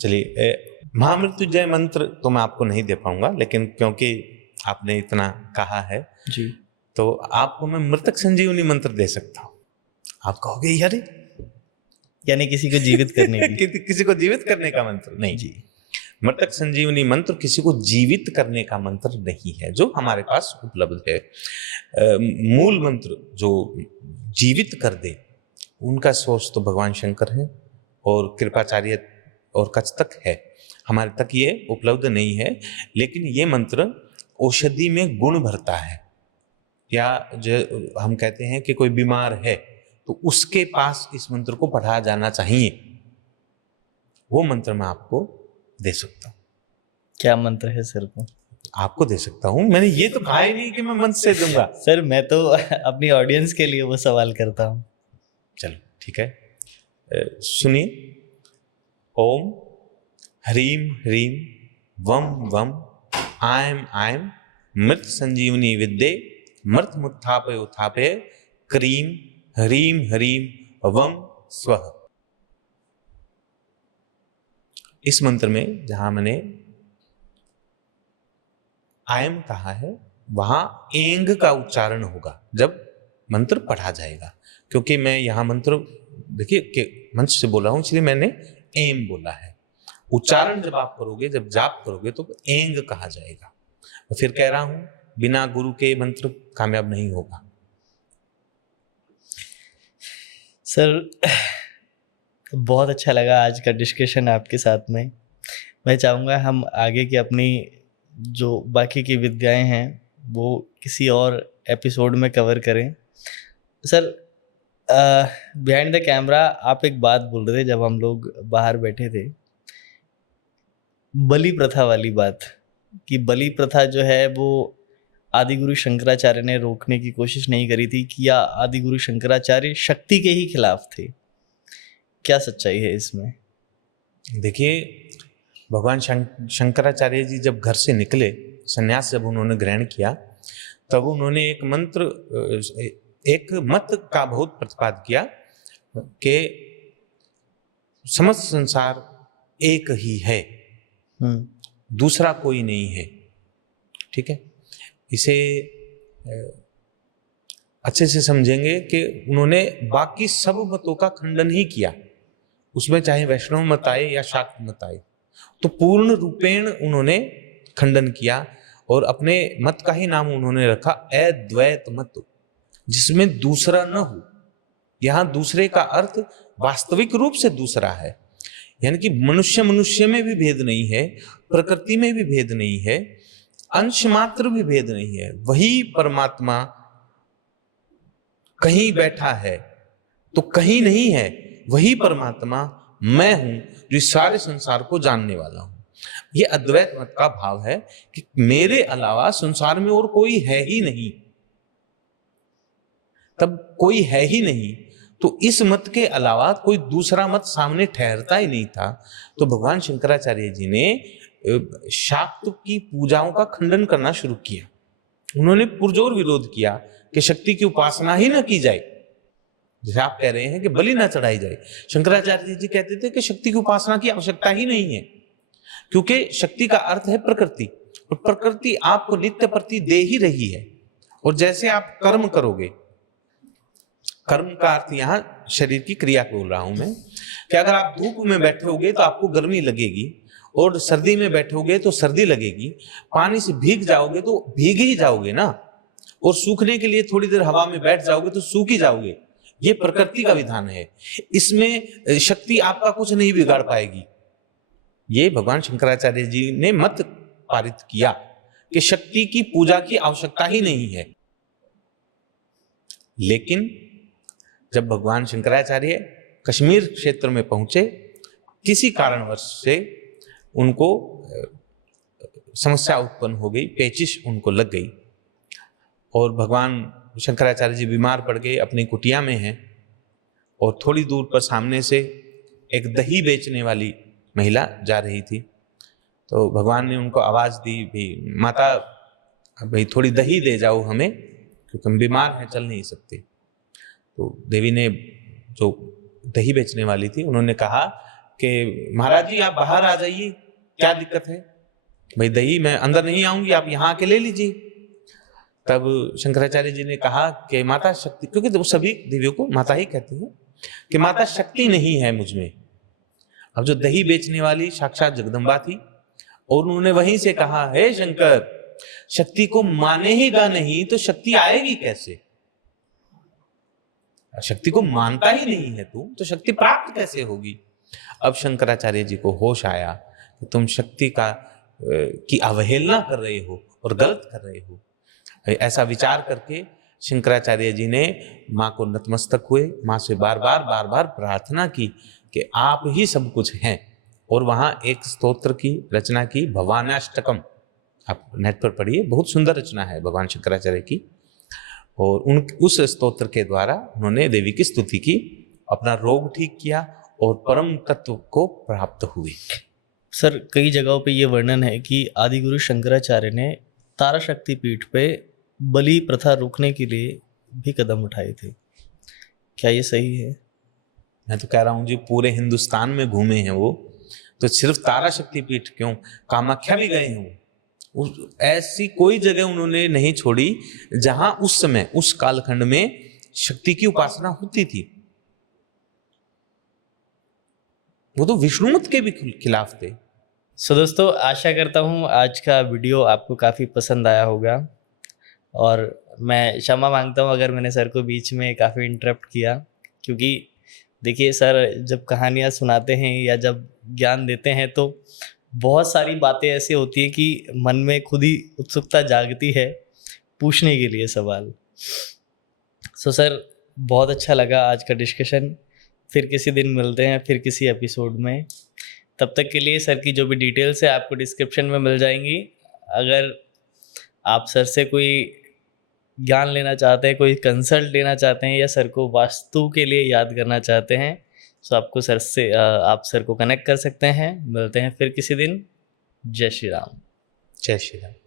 चलिए, महामृत्युंजय मंत्र तो मैं आपको नहीं दे पाऊंगा, लेकिन क्योंकि आपने इतना कहा है जी, तो आपको मैं मृतक संजीवनी मंत्र दे सकता हूँ। आप कहोगे यार यानी किसी को जीवित करने की किसी को जीवित करने का मंत्र नहीं जी। मृतक संजीवनी मंत्र किसी को जीवित करने का मंत्र नहीं है जो हमारे पास उपलब्ध है। मूल मंत्र जो जीवित कर दे उनका सोच तो भगवान शंकर है और कृपाचार्य और कच्छ तक है, हमारे तक ये उपलब्ध नहीं है। लेकिन ये मंत्र औषधि में गुण भरता है, या जो हम कहते हैं कि कोई बीमार है तो उसके पास इस मंत्र को पढ़ा जाना चाहिए, वो मंत्र मैं आपको दे सकता हूँ। क्या मंत्र है सर? को आपको दे सकता हूँ, मैंने ये तो कहा ही नहीं कि मैं मंत्र से दूंगा। सर मैं तो अपनी ऑडियंस के लिए वो सवाल करता हूँ। चलो ठीक है, सुनिए। ओम ह्रीम ह्रीम वम वम आयम आयम मृत संजीवनी विद्ये मृत मुत्थापय उत्थापय क्रीम ह्रीम ह्रीम वम स्वः। इस मंत्र में जहां मैंने आयम कहा है वहां एंग का उच्चारण होगा जब मंत्र पढ़ा जाएगा, क्योंकि मैं यहां मंत्र देखिए कि मंच से बोला हूं इसलिए मैंने एम बोला है। उच्चारण जब आप करोगे, जब जाप करोगे तो एंग कहा जाएगा। तो फिर कह रहा हूं बिना गुरु के मंत्र कामयाब नहीं होगा। सर बहुत अच्छा लगा आज का डिस्कशन आपके साथ में। मैं चाहूँगा हम आगे की अपनी जो बाकी की विद्याएं हैं वो किसी और एपिसोड में कवर करें। सर बिहाइंड द कैमरा आप एक बात बोल रहे थे जब हम लोग बाहर बैठे थे, बलि प्रथा वाली बात, कि बलि प्रथा जो है वो आदिगुरु शंकराचार्य ने रोकने की कोशिश नहीं करी थी, कि या आदिगुरु शंकराचार्य शक्ति के ही खिलाफ थे। क्या सच्चाई है इसमें? देखिए, भगवान शंकराचार्य जी जब घर से निकले, संन्यास जब उन्होंने ग्रहण किया, तब उन्होंने एक मंत्र, एक मत का बहुत प्रतिपाद किया कि समस्त संसार एक ही है, दूसरा कोई नहीं है। ठीक है, इसे अच्छे से समझेंगे कि उन्होंने बाकी सब मतों का खंडन ही किया, उसमें चाहे वैष्णव मत आए या शाक्त मत आए, तो पूर्ण रूपेण उन्होंने खंडन किया और अपने मत का ही नाम उन्होंने रखा अद्वैत मत, जिसमें दूसरा न हो। यहां दूसरे का अर्थ वास्तविक रूप से दूसरा है, यानी कि मनुष्य मनुष्य में भी भेद नहीं है, प्रकृति में भी भेद नहीं है, अंश मात्र भी भेद नहीं है। वही परमात्मा कहीं बैठा है तो कहीं नहीं है, वही परमात्मा मैं हूं जो इस सारे संसार को जानने वाला हूं। ये अद्वैत मत का भाव है कि मेरे अलावा संसार में और कोई है ही नहीं। तब कोई है ही नहीं तो इस मत के अलावा कोई दूसरा मत सामने ठहरता ही नहीं था। तो भगवान शंकराचार्य जी ने शाक्त की पूजाओं का खंडन करना शुरू किया। उन्होंने पुरजोर विरोध किया कि शक्ति की उपासना ही ना की जाए। जैसे आप कह रहे हैं कि बलि ना चढ़ाई जाए, शंकराचार्य जी कहते थे कि शक्ति की उपासना की आवश्यकता ही नहीं है, क्योंकि शक्ति का अर्थ है प्रकृति, और प्रकृति आपको नित्य प्रति दे ही रही है। और जैसे आप कर्म करोगे, कर्म का अर्थ यहां शरीर की क्रिया बोल रहा हूं मैं, कि अगर आप धूप में बैठोगे तो आपको गर्मी लगेगी, और सर्दी में बैठोगे तो सर्दी लगेगी, पानी से भीग जाओगे तो भीग ही जाओगे ना, और सूखने के लिए थोड़ी देर हवा में बैठ जाओगे तो सूख ही जाओगे। ये प्रकृति का विधान है, इसमें शक्ति आपका कुछ नहीं बिगाड़ पाएगी। ये भगवान शंकराचार्य जी ने मत पारित किया कि शक्ति की पूजा की आवश्यकता ही नहीं है। लेकिन जब भगवान शंकराचार्य कश्मीर क्षेत्र में पहुंचे किसी कारणवश से उनको समस्या उत्पन्न हो गई, पेचिश उनको लग गई और भगवान शंकराचार्य जी बीमार पड़ गए, अपनी कुटिया में हैं और थोड़ी दूर पर सामने से एक दही बेचने वाली महिला जा रही थी। तो भगवान ने उनको आवाज़ दी, भाई माता भाई थोड़ी दही दे जाओ हमें, क्योंकि हम बीमार हैं, चल नहीं सकते। तो देवी ने, जो दही बेचने वाली थी, उन्होंने कहा कि महाराज जी आप बाहर आ जाइए, क्या दिक्कत है, भाई दही मैं अंदर नहीं आऊंगी, आप यहाँ आके ले लीजिए। तब शंकराचार्य जी ने कहा कि माता शक्ति, क्योंकि वो सभी देवियों को माता ही कहते हैं, कि माता शक्ति नहीं है मुझ में। अब जो दही बेचने वाली साक्षात जगदम्बा थी और उन्होंने वहीं से कहा, हे शंकर, शक्ति को मानेगा नहीं तो शक्ति आएगी कैसे? शक्ति को मानता ही नहीं है तू, तो शक्ति प्राप्त कैसे होगी? अब शंकराचार्य जी को होश आया कि तुम शक्ति की अवहेलना कर रहे हो और गलत कर रहे हो। ऐसा विचार करके शंकराचार्य जी ने माँ को नतमस्तक हुए, माँ से बार बार प्रार्थना की कि आप ही सब कुछ हैं। और वहाँ एक स्तोत्र की रचना की, भवान्याष्टकम, आप नेट पर पढ़िए, बहुत सुंदर रचना है भगवान शंकराचार्य की। और उस स्तोत्र के द्वारा उन्होंने देवी की स्तुति की, अपना रोग ठीक किया और परम तत्व को प्राप्त हुए। सर कई जगहों पे ये वर्णन है कि आदिगुरु शंकराचार्य ने तारा शक्ति पीठ पे बलि प्रथा रोकने के लिए भी कदम उठाए थे, क्या ये सही है? मैं तो कह रहा हूँ जी, पूरे हिंदुस्तान में घूमे हैं वो, तो सिर्फ तारा शक्ति पीठ क्यों, कामाख्या भी गए हैं वो। ऐसी कोई जगह उन्होंने नहीं छोड़ी जहां उस समय, उस कालखंड में शक्ति की उपासना होती थी। वो तो विष्णुमत के भी खिलाफ थे। सो दोस्तों, आशा करता हूँ आज का वीडियो आपको काफ़ी पसंद आया होगा और मैं क्षमा मांगता हूँ अगर मैंने सर को बीच में काफ़ी इंटरप्ट किया, क्योंकि देखिए सर जब कहानियाँ सुनाते हैं या जब ज्ञान देते हैं तो बहुत सारी बातें ऐसी होती हैं कि मन में खुद ही उत्सुकता जागती है पूछने के लिए सवाल। सो सर बहुत अच्छा लगा आज का डिस्कशन। फिर किसी दिन मिलते हैं, फिर किसी एपिसोड में। तब तक के लिए सर की जो भी डिटेल्स है आपको डिस्क्रिप्शन में मिल जाएंगी। अगर आप सर से कोई ज्ञान लेना चाहते हैं, कोई कंसल्ट लेना चाहते हैं या सर को वास्तु के लिए याद करना चाहते हैं, तो आपको सर से आप सर को कनेक्ट कर सकते हैं। मिलते हैं फिर किसी दिन। जय श्री राम। जय श्री राम।